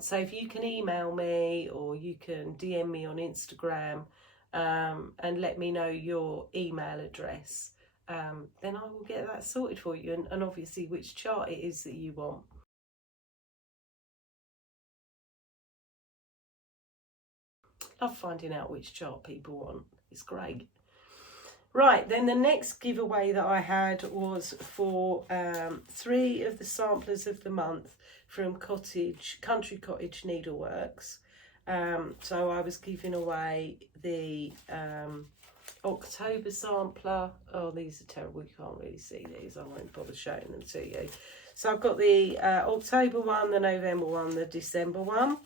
So if you can email me, or you can DM me on Instagram, and let me know your email address, then I will get that sorted for you, and obviously which chart it is that you want. Love finding out which chart people want. It's great. Right, then the next giveaway that I had was for 3 of the samplers of the month from Country Cottage Needleworks. So I was giving away the October sampler. Oh, these are terrible, you can't really see these, I won't bother showing them to you. So I've got the October one, the November one, the December one.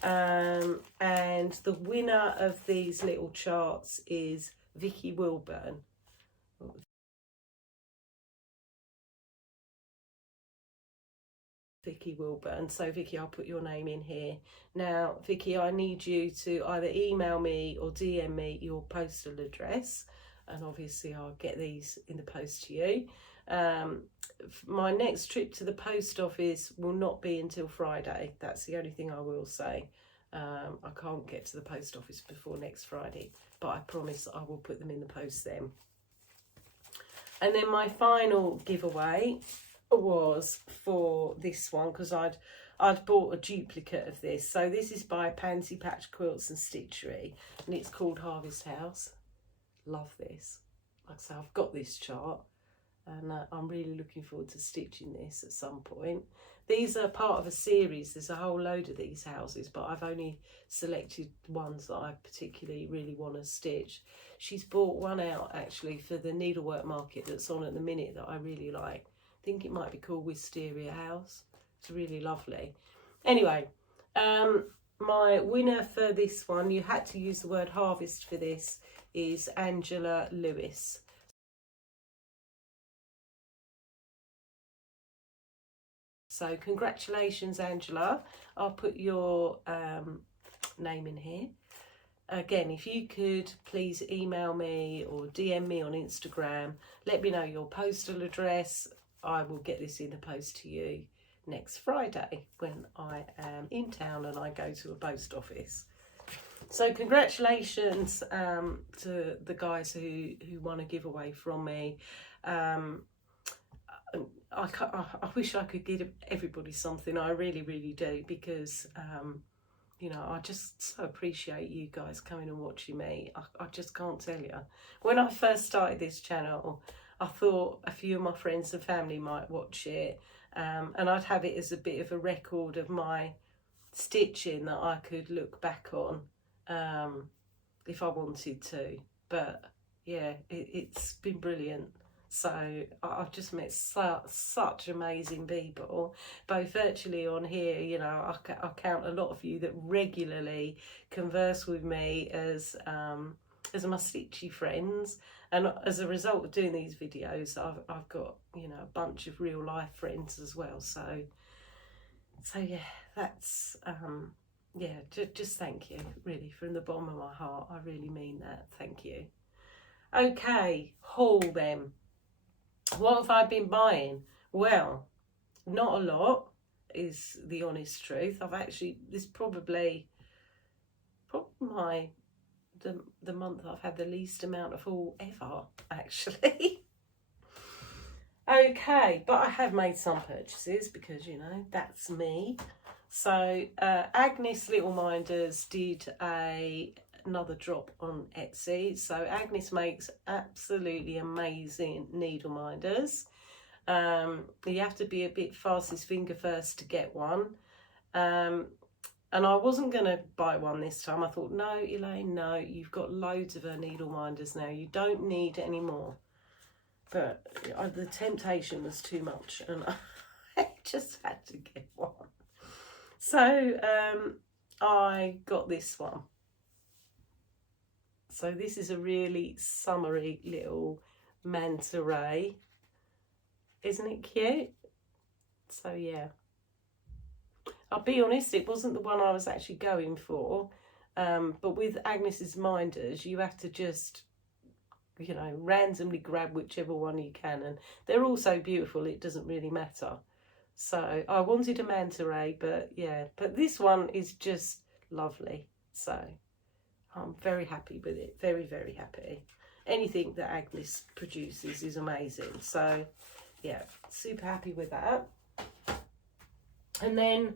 And the winner of these little charts is Vicky Wilburn. Vicky Wilburn. So Vicky, I'll put your name in here. Now, Vicky, I need you to either email me or DM me your postal address, and obviously I'll get these in the post to you. My next trip to the post office will not be until Friday. That's the only thing I will say. I can't get to the post office before next Friday, but I promise I will put them in the post then. And then my final giveaway was for this one, because I'd bought a duplicate of this. So this is by Pansy Patch Quilts and Stitchery, and it's called Harvest House. Love this. Like I say, I've got this chart, and I'm really looking forward to stitching this at some point. These are part of a series. There's a whole load of these houses, but I've only selected ones that I particularly really want to stitch. She's bought one out actually for the needlework market that's on at the minute that I really like. I think it might be called Wisteria House. It's really lovely. Anyway, my winner for this one, you had to use the word harvest for this, is Angela Lewis. So congratulations, Angela. I'll put your name in here. again, if you could please email me or DM me on Instagram, let me know your postal address. I will get this in the post to you next Friday when I am in town and I go to a post office. So congratulations to the guys who won a giveaway from me. I wish I could give everybody something. I really, really do, because you know, I just so appreciate you guys coming and watching me. I just can't tell you. When I first started this channel, I thought a few of my friends and family might watch it, and I'd have it as a bit of a record of my stitching that I could look back on if I wanted to. But yeah, it's been brilliant. So I've just met such amazing people, both virtually on here. You know, I count a lot of you that regularly converse with me as my stitchy friends, and as a result of doing these videos, I've got, you know, a bunch of real life friends as well. So yeah, that's yeah, just thank you, really, from the bottom of my heart. I really mean that. Thank you. Okay, haul them. What have I been buying? Well, not a lot is the honest truth. I've actually, this probably the month I've had the least amount of haul ever, actually. Okay, but I have made some purchases because, you know, that's me. So Agnes Little Minders did another drop on Etsy. So Agnes makes absolutely amazing needle minders. You have to be a bit fastest finger first to get one. And I wasn't going to buy one this time. I thought, no, Elaine, no, you've got loads of her needle minders now. You don't need any more. But the temptation was too much, and I just had to get one. So I got this one. So this is a really summery little manta ray. Isn't it cute? So yeah. I'll be honest, it wasn't the one I was actually going for. But with Agnes's minders, you have to just, you know, randomly grab whichever one you can. And they're all so beautiful, it doesn't really matter. So I wanted a manta ray, but yeah. But this one is just lovely. So I'm very happy with it. Very, very happy. Anything that Agnes produces is amazing. So yeah, super happy with that. And then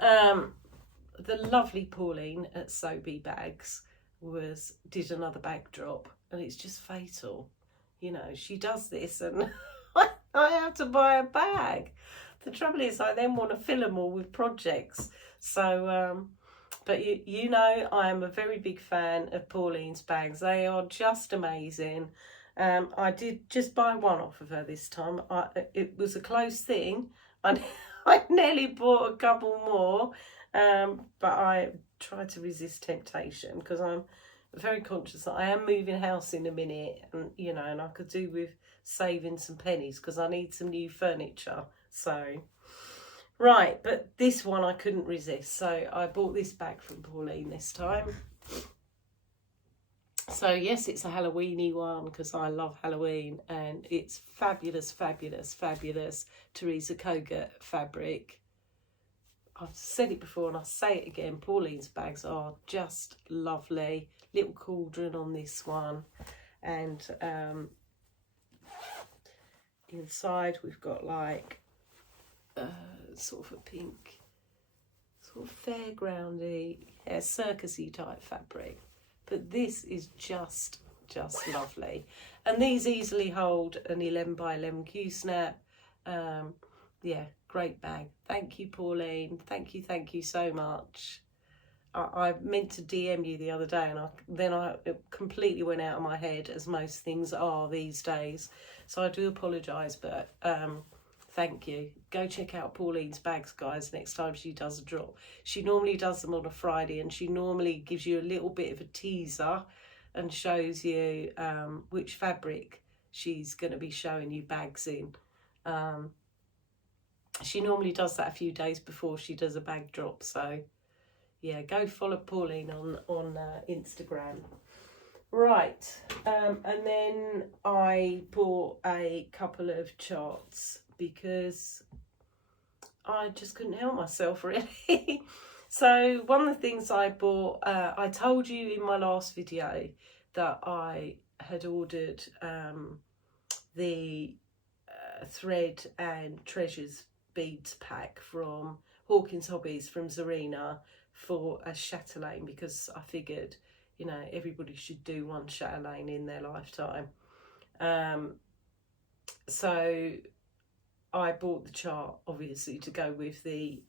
the lovely Pauline at Sewbebags did another bag drop, and it's just fatal. You know, she does this and I have to buy a bag. The trouble is I then want to fill them all with projects. So but you know, I am a very big fan of Pauline's bags. They are just amazing. I did just buy one off of her this time. It was a close thing. I nearly bought a couple more, but I tried to resist temptation because I'm very conscious that I am moving house in a minute, and you know, and I could do with saving some pennies because I need some new furniture. So right, but this one I couldn't resist, so I bought this bag from Pauline this time. So yes, it's a Halloweeny one because I love Halloween, and it's fabulous, fabulous, fabulous Teresa Kogut fabric. I've said it before and I'll say it again, Pauline's bags are just lovely. Little cauldron on this one, and inside we've got like sort of a pink, sort of fairgroundy, yeah, circusy type fabric. But this is just lovely. And these easily hold an 11 by 11 Q-snap. Yeah, great bag. Thank you, Pauline. Thank you so much. I meant to DM you the other day, and then it completely went out of my head, as most things are these days. So I do apologise, but thank you. Go check out Pauline's bags, guys, next time she does a drop. She normally does them on a Friday, and she normally gives you a little bit of a teaser and shows you which fabric she's going to be showing you bags in. She normally does that a few days before she does a bag drop. So yeah, go follow Pauline on Instagram. Right, and then I bought a couple of charts because I just couldn't help myself, really. So one of the things I bought, I told you in my last video that I had ordered the thread and treasures beads pack from Hawkins Hobbies from Zarina for a chatelaine, because I figured, you know, everybody should do one chatelaine in their lifetime. So I bought the chart, obviously, to go with the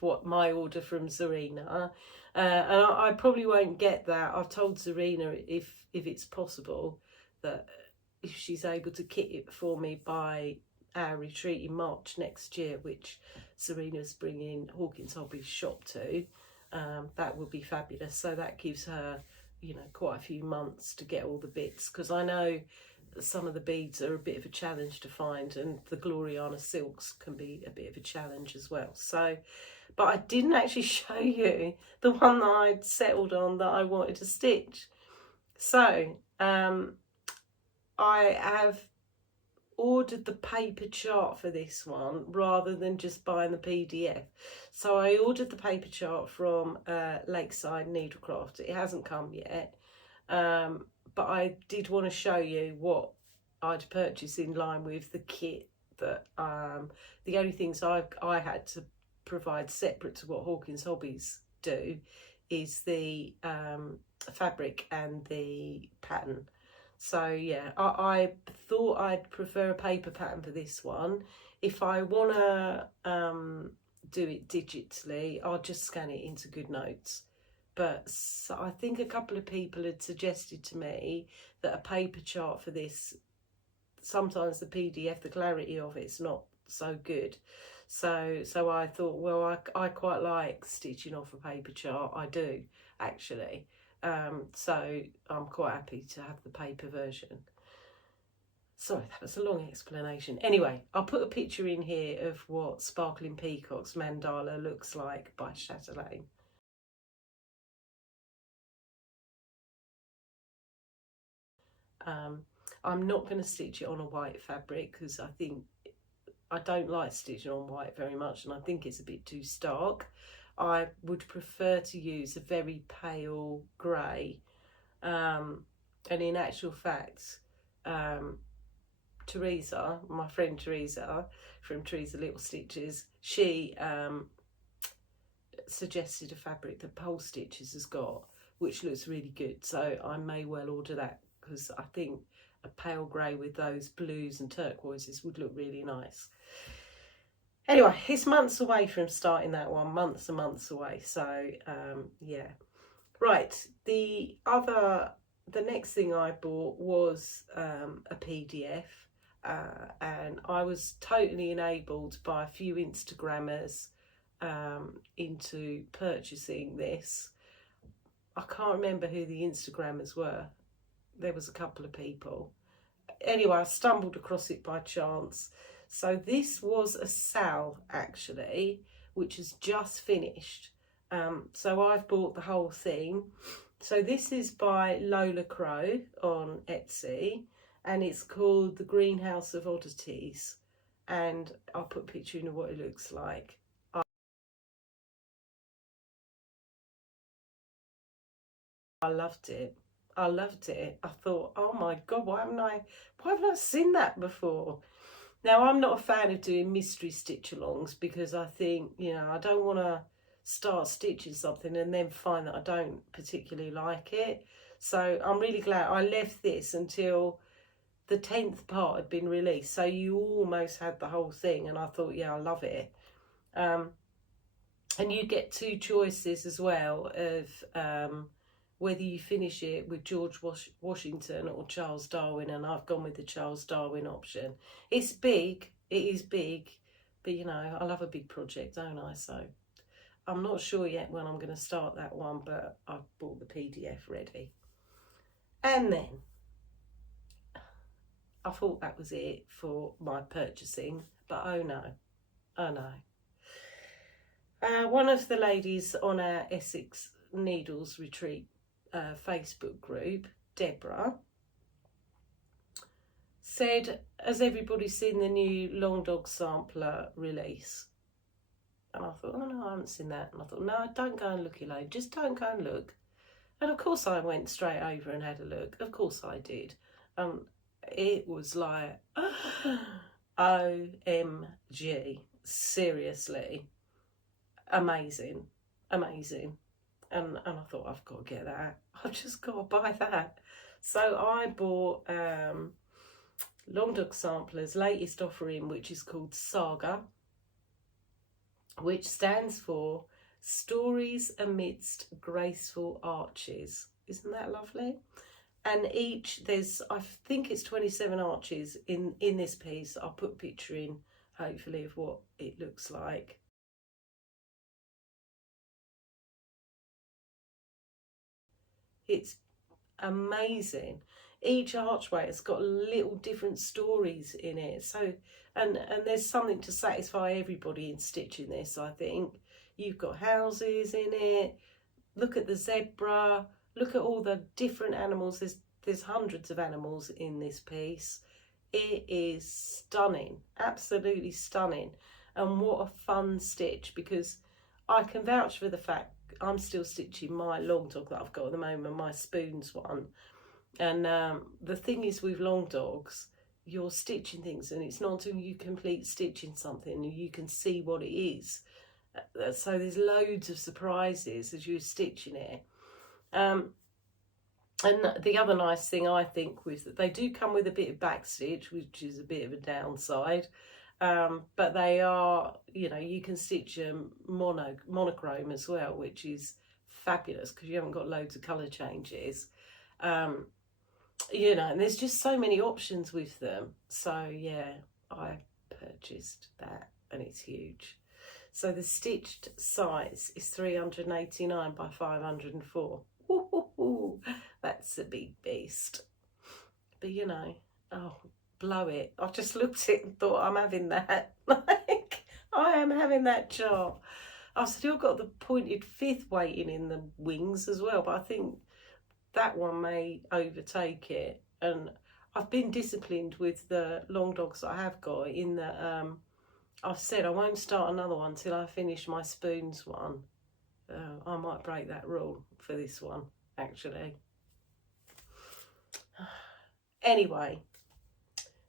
what my order from Zarina, and I probably won't get that. I've told Zarina if it's possible that if she's able to kit it for me by our retreat in March next year, which Zarina's bringing Hawkins Hobbies shop to, that would be fabulous. So that gives her, you know, quite a few months to get all the bits, because I know some of the beads are a bit of a challenge to find, and the Gloriana silks can be a bit of a challenge as well. So, but I didn't actually show you the one that I'd settled on that I wanted to stitch. So I have ordered the paper chart for this one rather than just buying the PDF. So I ordered the paper chart from Lakeside Needlecraft. It hasn't come yet, but I did want to show you what I'd purchased in line with the kit. That the only things I had to provide separate to what Hawkins Hobbies do is the fabric and the pattern. So yeah, I thought I'd prefer a paper pattern for this one. If I want to do it digitally, I'll just scan it into GoodNotes. But so I think a couple of people had suggested to me that a paper chart for this, sometimes the PDF, the clarity of it's not so good. So I thought, well, I quite like stitching off a paper chart. I do, actually. So I'm quite happy to have the paper version. Sorry, that was a long explanation. Anyway, I'll put a picture in here of what Sparkling Peacock's mandala looks like by Chatelaine. I'm not going to stitch it on a white fabric because I don't like stitching on white very much, and I think it's a bit too stark. I would prefer to use a very pale grey, and in actual fact, Teresa, my friend Teresa from Teresa Little Stitches, she suggested a fabric that Pole Stitches has got, which looks really good. So I may well order that, because I think a pale grey with those blues and turquoises would look really nice. Anyway, it's months away from starting that one, months and months away. So yeah, right. The next thing I bought was a PDF, and I was totally enabled by a few Instagrammers into purchasing this. I can't remember who the Instagrammers were. There was a couple of people. Anyway, I stumbled across it by chance. So this was a sale, actually, which has just finished. So I've bought the whole thing. So this is by Lola on Etsy, and it's called The Greenhouse of Oddities. And I'll put a picture in of what it looks like. I loved it. I loved it. I thought, oh my God, why haven't I seen that before? Now, I'm not a fan of doing mystery stitch alongs, because I think, you know, I don't want to start stitching something and then find that I don't particularly like it. So I'm really glad I left this until the 10th part had been released. So you almost had the whole thing, and I thought, yeah, I love it. And you get two choices as well of whether you finish it with George Washington or Charles Darwin, and I've gone with the Charles Darwin option. It's big, it is big, but you know, I love a big project, don't I? So I'm not sure yet when I'm going to start that one, but I've bought the PDF ready. And then I thought that was it for my purchasing, but oh no, oh no. One of the ladies on our Essex Needles Retreat Facebook group, Deborah, said, has everybody seen the new Long Dog Sampler release? And I thought, oh no, I haven't seen that. And I thought, no, don't go and look, Elaine, just don't go and look. And of course I went straight over and had a look. Of course I did. It was like, OMG, seriously, amazing, amazing. And I thought, I've got to get that. I've just got to buy that. So I bought Long Dog Sampler's latest offering, which is called Saga, which stands for Stories Amidst Graceful Arches. Isn't that lovely? And each, I think it's 27 arches in this piece. I'll put a picture in, hopefully, of what it looks like. It's amazing. Each archway has got little different stories in it. So, and there's something to satisfy everybody in stitching this, I think. You've got houses in it. Look at the zebra. Look at all the different animals. There's hundreds of animals in this piece. It is stunning, absolutely stunning. And what a fun stitch, because I can vouch for the fact I'm still stitching my long dog that I've got at the moment, my spoons one. And the thing is with long dogs, you're stitching things, and it's not until you complete stitching something you can see what it is. So there's loads of surprises as you're stitching it. And the other nice thing I think with that, they do come with a bit of backstitch, which is a bit of a downside. But they are, you can stitch them monochrome as well, which is fabulous because you haven't got loads of colour changes. And there's just so many options with them. So yeah, I purchased that and it's huge. So the stitched size is 389 by 504. Ooh, that's a big beast. But oh, blow it. I just looked at it and thought, I'm having that. Like, I am having that chart. I've still got the pointed fifth waiting in the wings as well, but I think that one may overtake it. And I've been disciplined with the long dogs that I have got in that I've said I won't start another one till I finish my spoons one. I might break that rule for this one, actually. Anyway,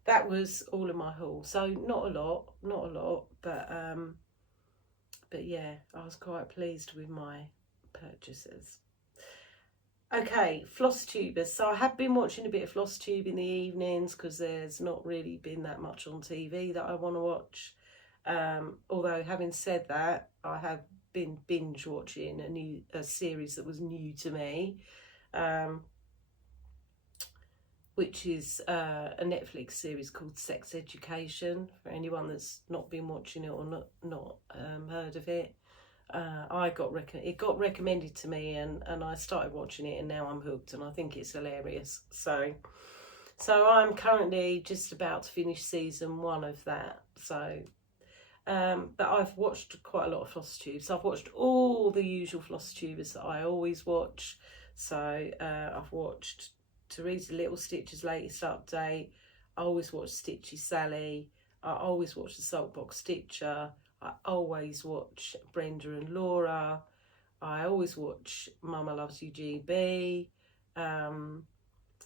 that was all of my haul. So not a lot, but yeah, I was quite pleased with my purchases. Okay, Flosstubers. So I have been watching a bit of Flosstube in the evenings because there's not really been that much on TV that I want to watch. Although having said that, I have been binge watching a series that was new to me, which is a Netflix series called Sex Education. For anyone that's not been watching it or not heard of it, it got recommended to me, and I started watching it, and now I'm hooked, and I think it's hilarious. So I'm currently just about to finish season 1 of that. So. But I've watched quite a lot of Flosstubes. So I've watched all the usual Flosstubers that I always watch. So I've watched Teresa Little Stitch's latest update. I always watch Stitchy Sally. I always watch the Saltbox Stitcher. I always watch Brenda and Laura. I always watch Mama Loves You GB.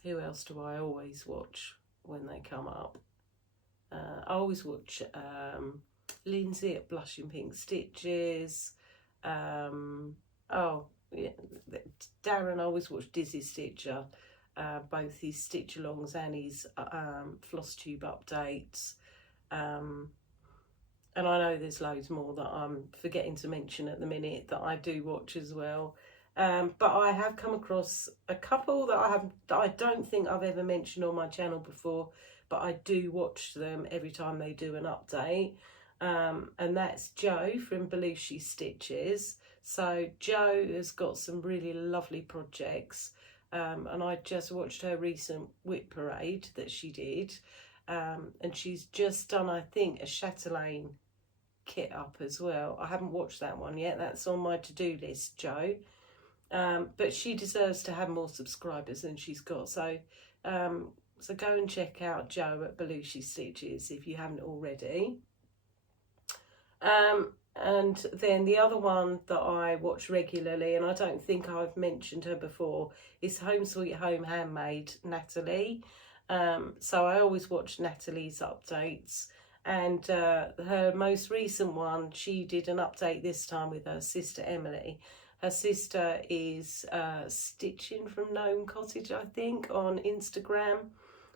Who else do I always watch when they come up? I always watch Lindsay at Blushing Pink Stitches. Oh yeah, Darren always watched Dizzy Stitcher, both his stitch alongs and his Flosstube updates. And I know there's loads more that I'm forgetting to mention at the minute that I do watch as well. But I have come across a couple that I don't think I've ever mentioned on my channel before, but I do watch them every time they do an update. And that's Jo from Belushi Stitches. So Jo has got some really lovely projects, and I just watched her recent Whip Parade that she did, and she's just done, I think, a chatelaine kit up as well. I haven't watched that one yet. That's on my to-do list, Jo. But she deserves to have more subscribers than she's got. So so go and check out Jo at Belushi Stitches if you haven't already. And then the other one that I watch regularly, and I don't think I've mentioned her before, is Home Sweet Home Handmade, Natalie. So I always watch Natalie's updates. And her most recent one, she did an update this time with her sister Emily. Her sister is Stitching from Gnome Cottage, I think, on Instagram.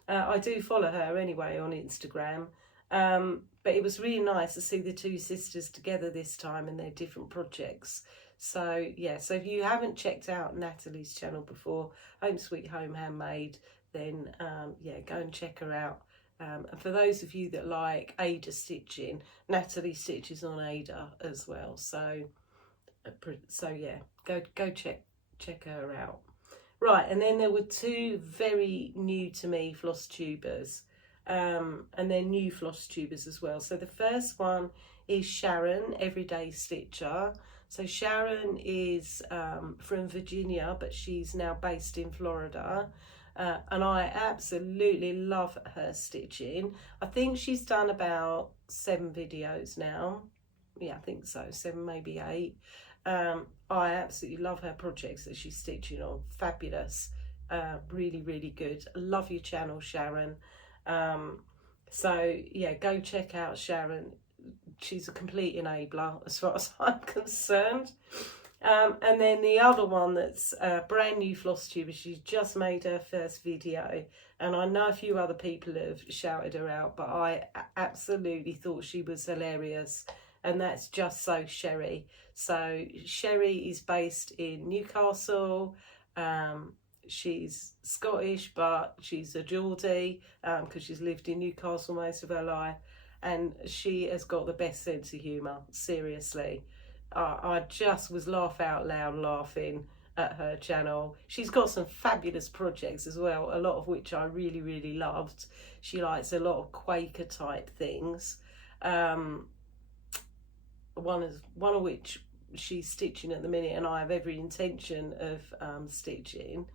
I do follow her anyway on Instagram. But it was really nice to see the two sisters together this time and their different projects. So yeah, so if you haven't checked out Natalie's channel before, Home Sweet Home Handmade, then yeah, go and check her out. And for those of you that like Ada stitching, Natalie stitches on Ada as well. So yeah, go check her out. Right, and then there were two very new to me Flosstubers. And they're new Flosstubers as well. So the first one is Sharon, Everyday Stitcher. So Sharon is from Virginia, but she's now based in Florida. And I absolutely love her stitching. I think she's done about 7 videos now. Yeah, I think so, 7, maybe 8. I absolutely love her projects that she's stitching on. Fabulous. Really, really good. I love your channel, Sharon. So yeah, go check out Sharon. She's a complete enabler as far as I'm concerned. And then the other one that's a brand new Flosstuber, she's just made her first video, and I know a few other people have shouted her out, but I absolutely thought she was hilarious, and that's Just So Sherry. So Sherry is based in Newcastle. She's Scottish, but she's a Geordie because she's lived in Newcastle most of her life, and she has got the best sense of humour, seriously. I just was laugh out loud laughing at her channel. She's got some fabulous projects as well, a lot of which I really, really loved. She likes a lot of Quaker type things. One of which she's stitching at the minute, and I have every intention of stitching.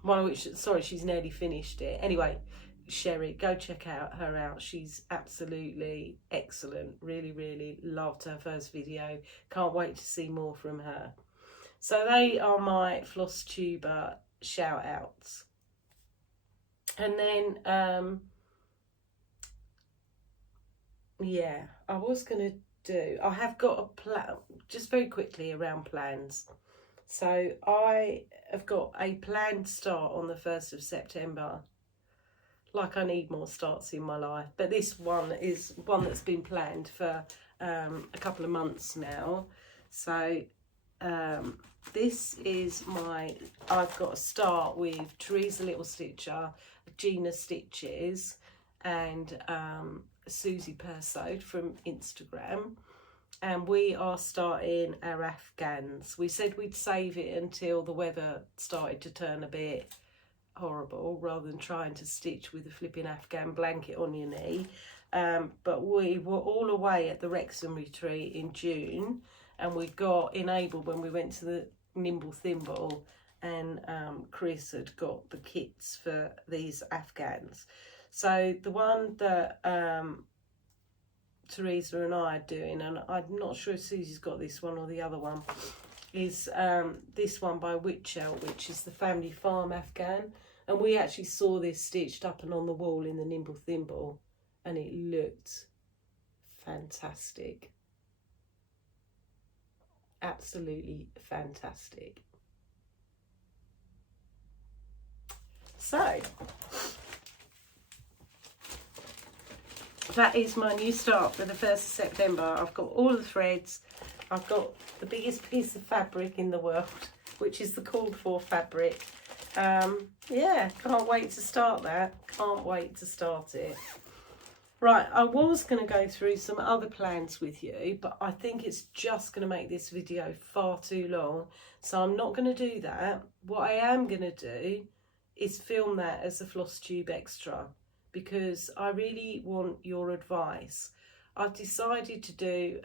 One of which, sorry, she's nearly finished it. Anyway, Sherry, go check her out. She's absolutely excellent. Really, really loved her first video. Can't wait to see more from her. So they are my Flosstuber shout outs. And then, yeah, I was going to I have got a plan, just very quickly around plans. So I have got a planned start on the 1st of September. Like I need more starts in my life, but this one is one that's been planned for a couple of months now. So this is I've got a start with Teresa Little Stitcher, Gina Stitches, and Susie Persaud from Instagram. And we are starting our Afghans. We said we'd save it until the weather started to turn a bit horrible, rather than trying to stitch with a flipping Afghan blanket on your knee. But we were all away at the Wrexham retreat in June, and we got enabled when we went to the Nimble Thimble, and Chris had got the kits for these Afghans. So the one that Teresa and I are doing, and I'm not sure if Susie's got this one or the other one, is this one by Witchell, which is the Family Farm Afghan. And we actually saw this stitched up and on the wall in the Nimble Thimble, and it looked fantastic. Absolutely fantastic. So that is my new start for the 1st of September. I've got all the threads. I've got the biggest piece of fabric in the world, which is the called for fabric. Yeah, can't wait to start that. Can't wait to start it. Right, I was going to go through some other plans with you, but I think it's just going to make this video far too long, so I'm not going to do that. What I am going to do is film that as a Flosstube extra, because I really want your advice. I've decided to do,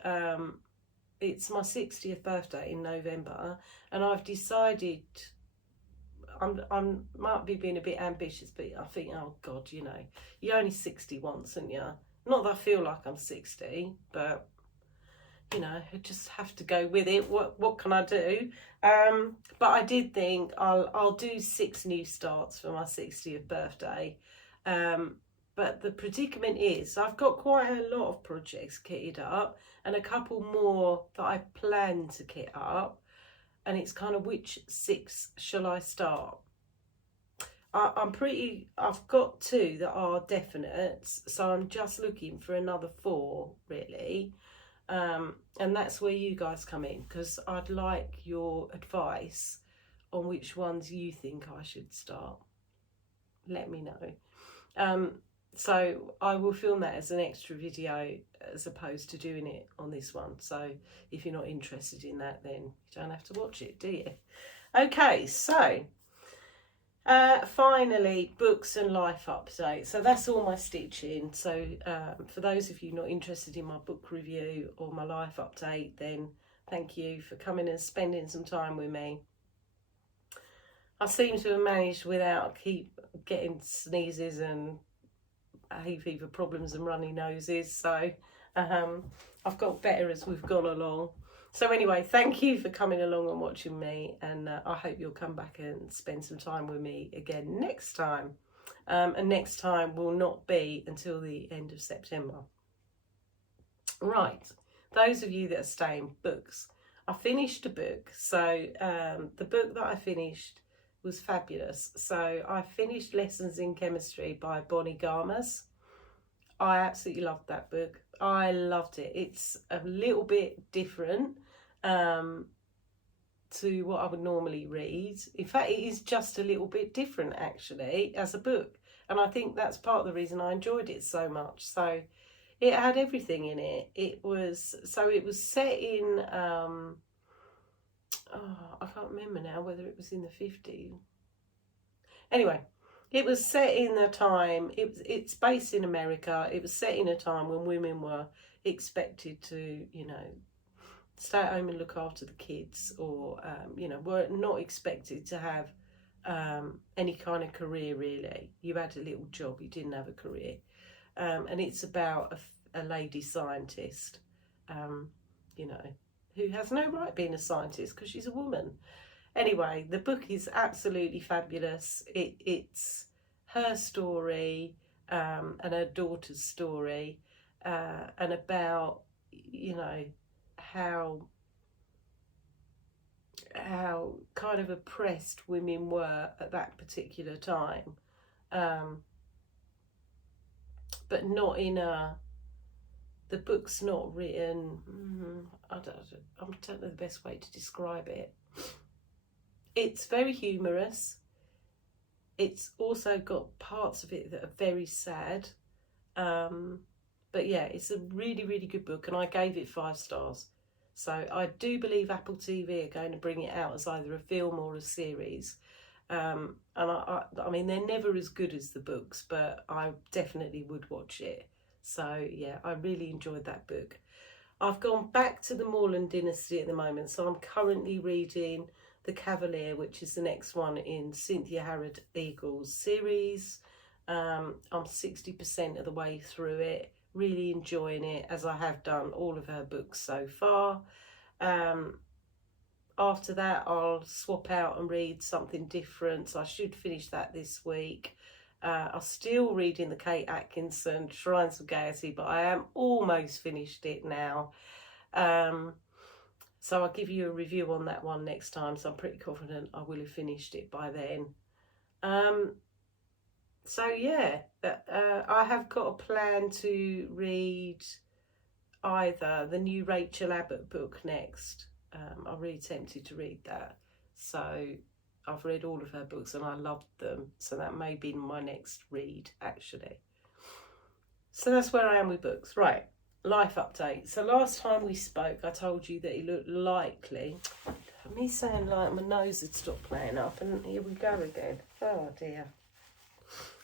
it's my 60th birthday in November, and I've decided, I'm might be being a bit ambitious, but I think, oh God, you know, you're only 60 once, aren't you? Not that I feel like I'm 60, but you know, I just have to go with it. What can I do? But I did think I'll do 6 new starts for my 60th birthday. But the predicament is I've got quite a lot of projects kitted up and a couple more that I plan to kit up. And it's kind of, which 6 shall I start? I've got 2 that are definites, so I'm just looking for another 4 really. And that's where you guys come in, because I'd like your advice on which ones you think I should start. Let me know. So I will film that as an extra video as opposed to doing it on this one. So if you're not interested in that, then you don't have to watch it, do you? Okay, so finally, books and life update. So that's all my stitching. So for those of you not interested in my book review or my life update, then thank you for coming and spending some time with me. I seem to have managed without keep getting sneezes and hay fever problems and runny noses, so I've got better as we've gone along. So anyway, thank you for coming along and watching me, and I hope you'll come back and spend some time with me again next time. And next time will not be until the end of September. Right, those of you that are staying, books. I finished a book, so the book that I finished was fabulous. So I finished Lessons in Chemistry by Bonnie Garmus. I absolutely loved that book. I loved it. It's a little bit different to what I would normally read. In fact, it is just a little bit different actually as a book, and I think that's part of the reason I enjoyed it so much. So it had everything in it. It was set in I can't remember now whether it was in the 50s. Anyway, it was set in the time, it's based in America. It was set in a time when women were expected to, you know, stay at home and look after the kids, or, you know, were not expected to have any kind of career really. You had a little job, you didn't have a career. And it's about a lady scientist, you know, who has no right being a scientist because she's a woman. Anyway, the book is absolutely fabulous. It's her story and her daughter's story, and about, you know, how kind of oppressed women were at that particular time, but not in a. The book's not written, I don't know the best way to describe it. It's very humorous. It's also got parts of it that are very sad. But yeah, it's a really, really good book, and I gave it 5 stars. So I do believe Apple TV are going to bring it out as either a film or a series. And I mean, they're never as good as the books, but I definitely would watch it. So yeah, I really enjoyed that book. I've gone back to the Morland Dynasty at the moment, so I'm currently reading The Cavalier, which is the next one in Cynthia Harrod Eagle's series. I'm 60% of the way through it, really enjoying it, as I have done all of her books so far. After that, I'll swap out and read something different, so I should finish that this week. I'm still reading the Kate Atkinson Shrines of Gaiety, but I am almost finished it now. So I'll give you a review on that one next time, so I'm pretty confident I will have finished it by then. So yeah, I have got a plan to read either the new Rachel Abbott book next. I'm really tempted to read that. So I've read all of her books and I loved them, so that may be my next read actually. So that's where I am with books. Right, life update. So last time we spoke, I told you that it looked likely. Me saying like my nose had stopped playing up, and here we go again. Oh dear.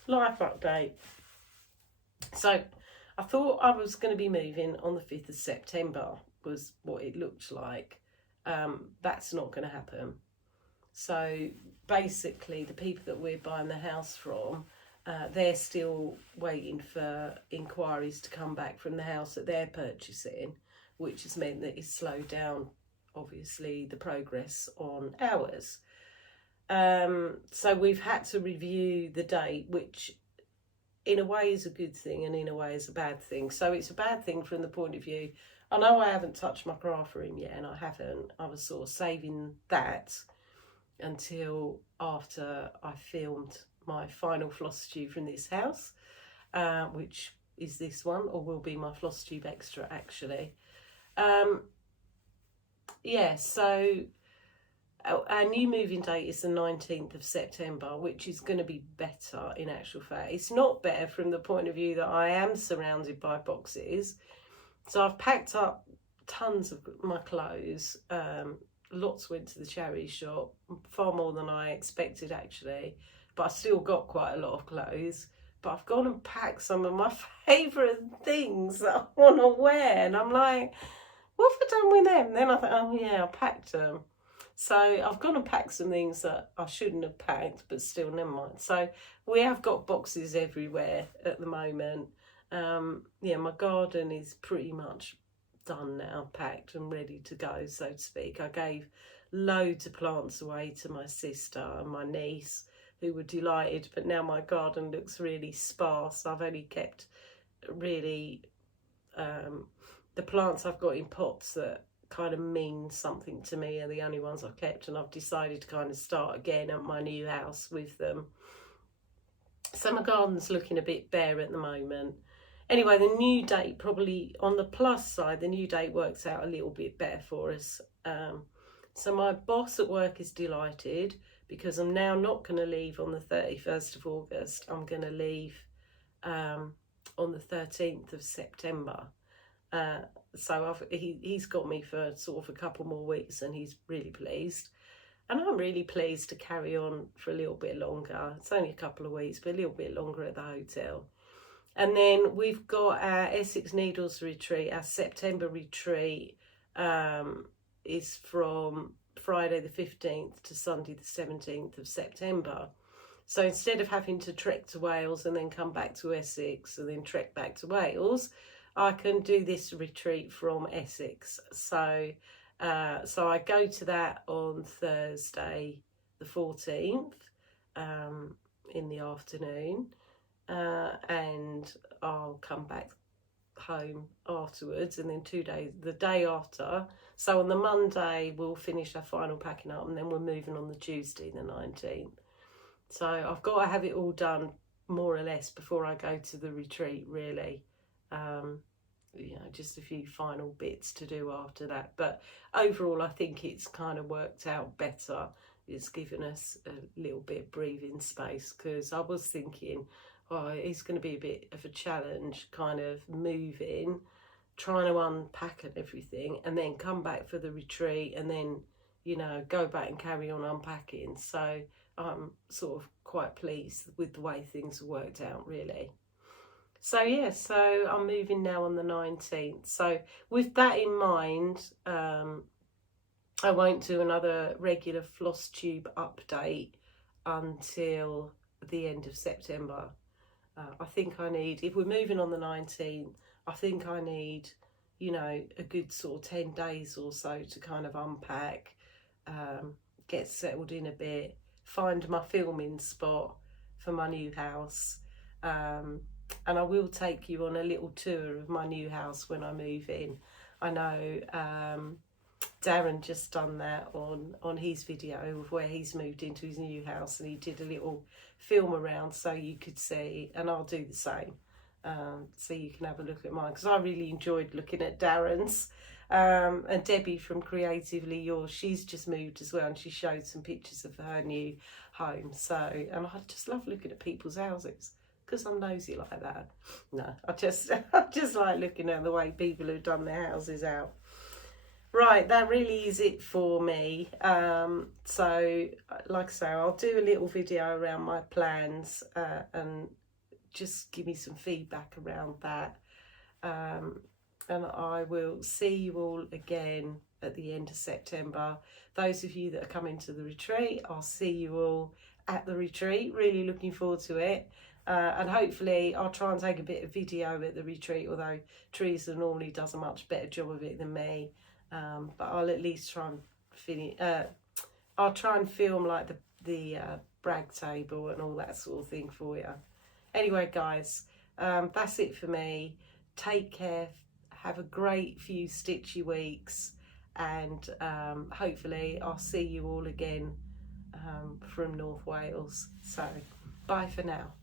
Life update. So I thought I was going to be moving on the 5th of September was what it looked like. That's not going to happen. So basically the people that we're buying the house from, they're still waiting for inquiries to come back from the house that they're purchasing, which has meant that it's slowed down, obviously, the progress on ours. So we've had to review the date, which in a way is a good thing and in a way is a bad thing. So it's a bad thing from the point of view, I know I haven't touched my craft room yet, and I haven't. I was sort of saving that until after I filmed my final Flosstube from this house, which is this one, or will be my Flosstube extra actually. Yeah, so our new moving date is the 19th of September, which is going to be better in actual fact. It's not better from the point of view that I am surrounded by boxes. So I've packed up tons of my clothes. Lots went to the charity shop, far more than I expected actually. But I still got quite a lot of clothes. But I've gone and packed some of my favourite things that I want to wear. And I'm like, what have I done with them? Then I thought, oh yeah, I packed them. So I've gone and packed some things that I shouldn't have packed, but still, never mind. So we have got boxes everywhere at the moment. Yeah, my garden is pretty much done now, packed and ready to go, so to speak. I gave loads of plants away to my sister and my niece, who were delighted, but now my garden looks really sparse. I've only kept really the plants I've got in pots that kind of mean something to me are the only ones I've kept, and I've decided to kind of start again at my new house with them. So my garden's looking a bit bare at the moment. Anyway, the new date, probably on the plus side, the new date works out a little bit better for us. So my boss at work is delighted because I'm now not going to leave on the 31st of August. I'm going to leave on the 13th of September. So he's got me for sort of a couple more weeks, and he's really pleased. And I'm really pleased to carry on for a little bit longer. It's only a couple of weeks, but a little bit longer at the hotel. And then we've got our Essex Needles retreat. Our September retreat is from Friday the 15th to Sunday the 17th of September. So instead of having to trek to Wales and then come back to Essex and then trek back to Wales, I can do this retreat from Essex. So I go to that on Thursday the 14th in the afternoon, and I'll come back home afterwards, and then 2 days, the day after. So on the Monday we'll finish our final packing up, and then we're moving on the Tuesday the 19th. So I've got to have it all done more or less before I go to the retreat, really. You know, just a few final bits to do after that. But overall, I think it's kind of worked out better. It's given us a little bit of breathing space, because I was thinking, oh, it's going to be a bit of a challenge, kind of moving, trying to unpack and everything, and then come back for the retreat, and then, you know, go back and carry on unpacking. So I'm sort of quite pleased with the way things have worked out, really. So yeah, so I'm moving now on the 19th. So with that in mind, I won't do another regular Flosstube update until the end of September. I think I need, if we're moving on the 19th, I think I need, you know, a good sort of 10 days or so to kind of unpack, get settled in a bit, find my filming spot for my new house. And I will take you on a little tour of my new house when I move in. I know Darren just done that on his video of where he's moved into his new house, and he did a little film around so you could see, and I'll do the same, so you can have a look at mine, because I really enjoyed looking at Darren's. And Debbie from Creatively Yours, she's just moved as well, and she showed some pictures of her new home. So, and I just love looking at people's houses, because I'm nosy like that. No, I just like looking at the way people have done their houses out. Right, that really is it for me. So, like I say, I'll do a little video around my plans and just give me some feedback around that. and I will see you all again at the end of September. Those of you that are coming to the retreat, I'll see you all at the retreat. Really looking forward to it. And hopefully I'll try and take a bit of video at the retreat, although Teresa normally does a much better job of it than me. But I'll at least try and finish. I'll try and film like the brag table and all that sort of thing for you. Anyway, guys, that's it for me. Take care. Have a great few stitchy weeks, and hopefully I'll see you all again from North Wales. So bye for now.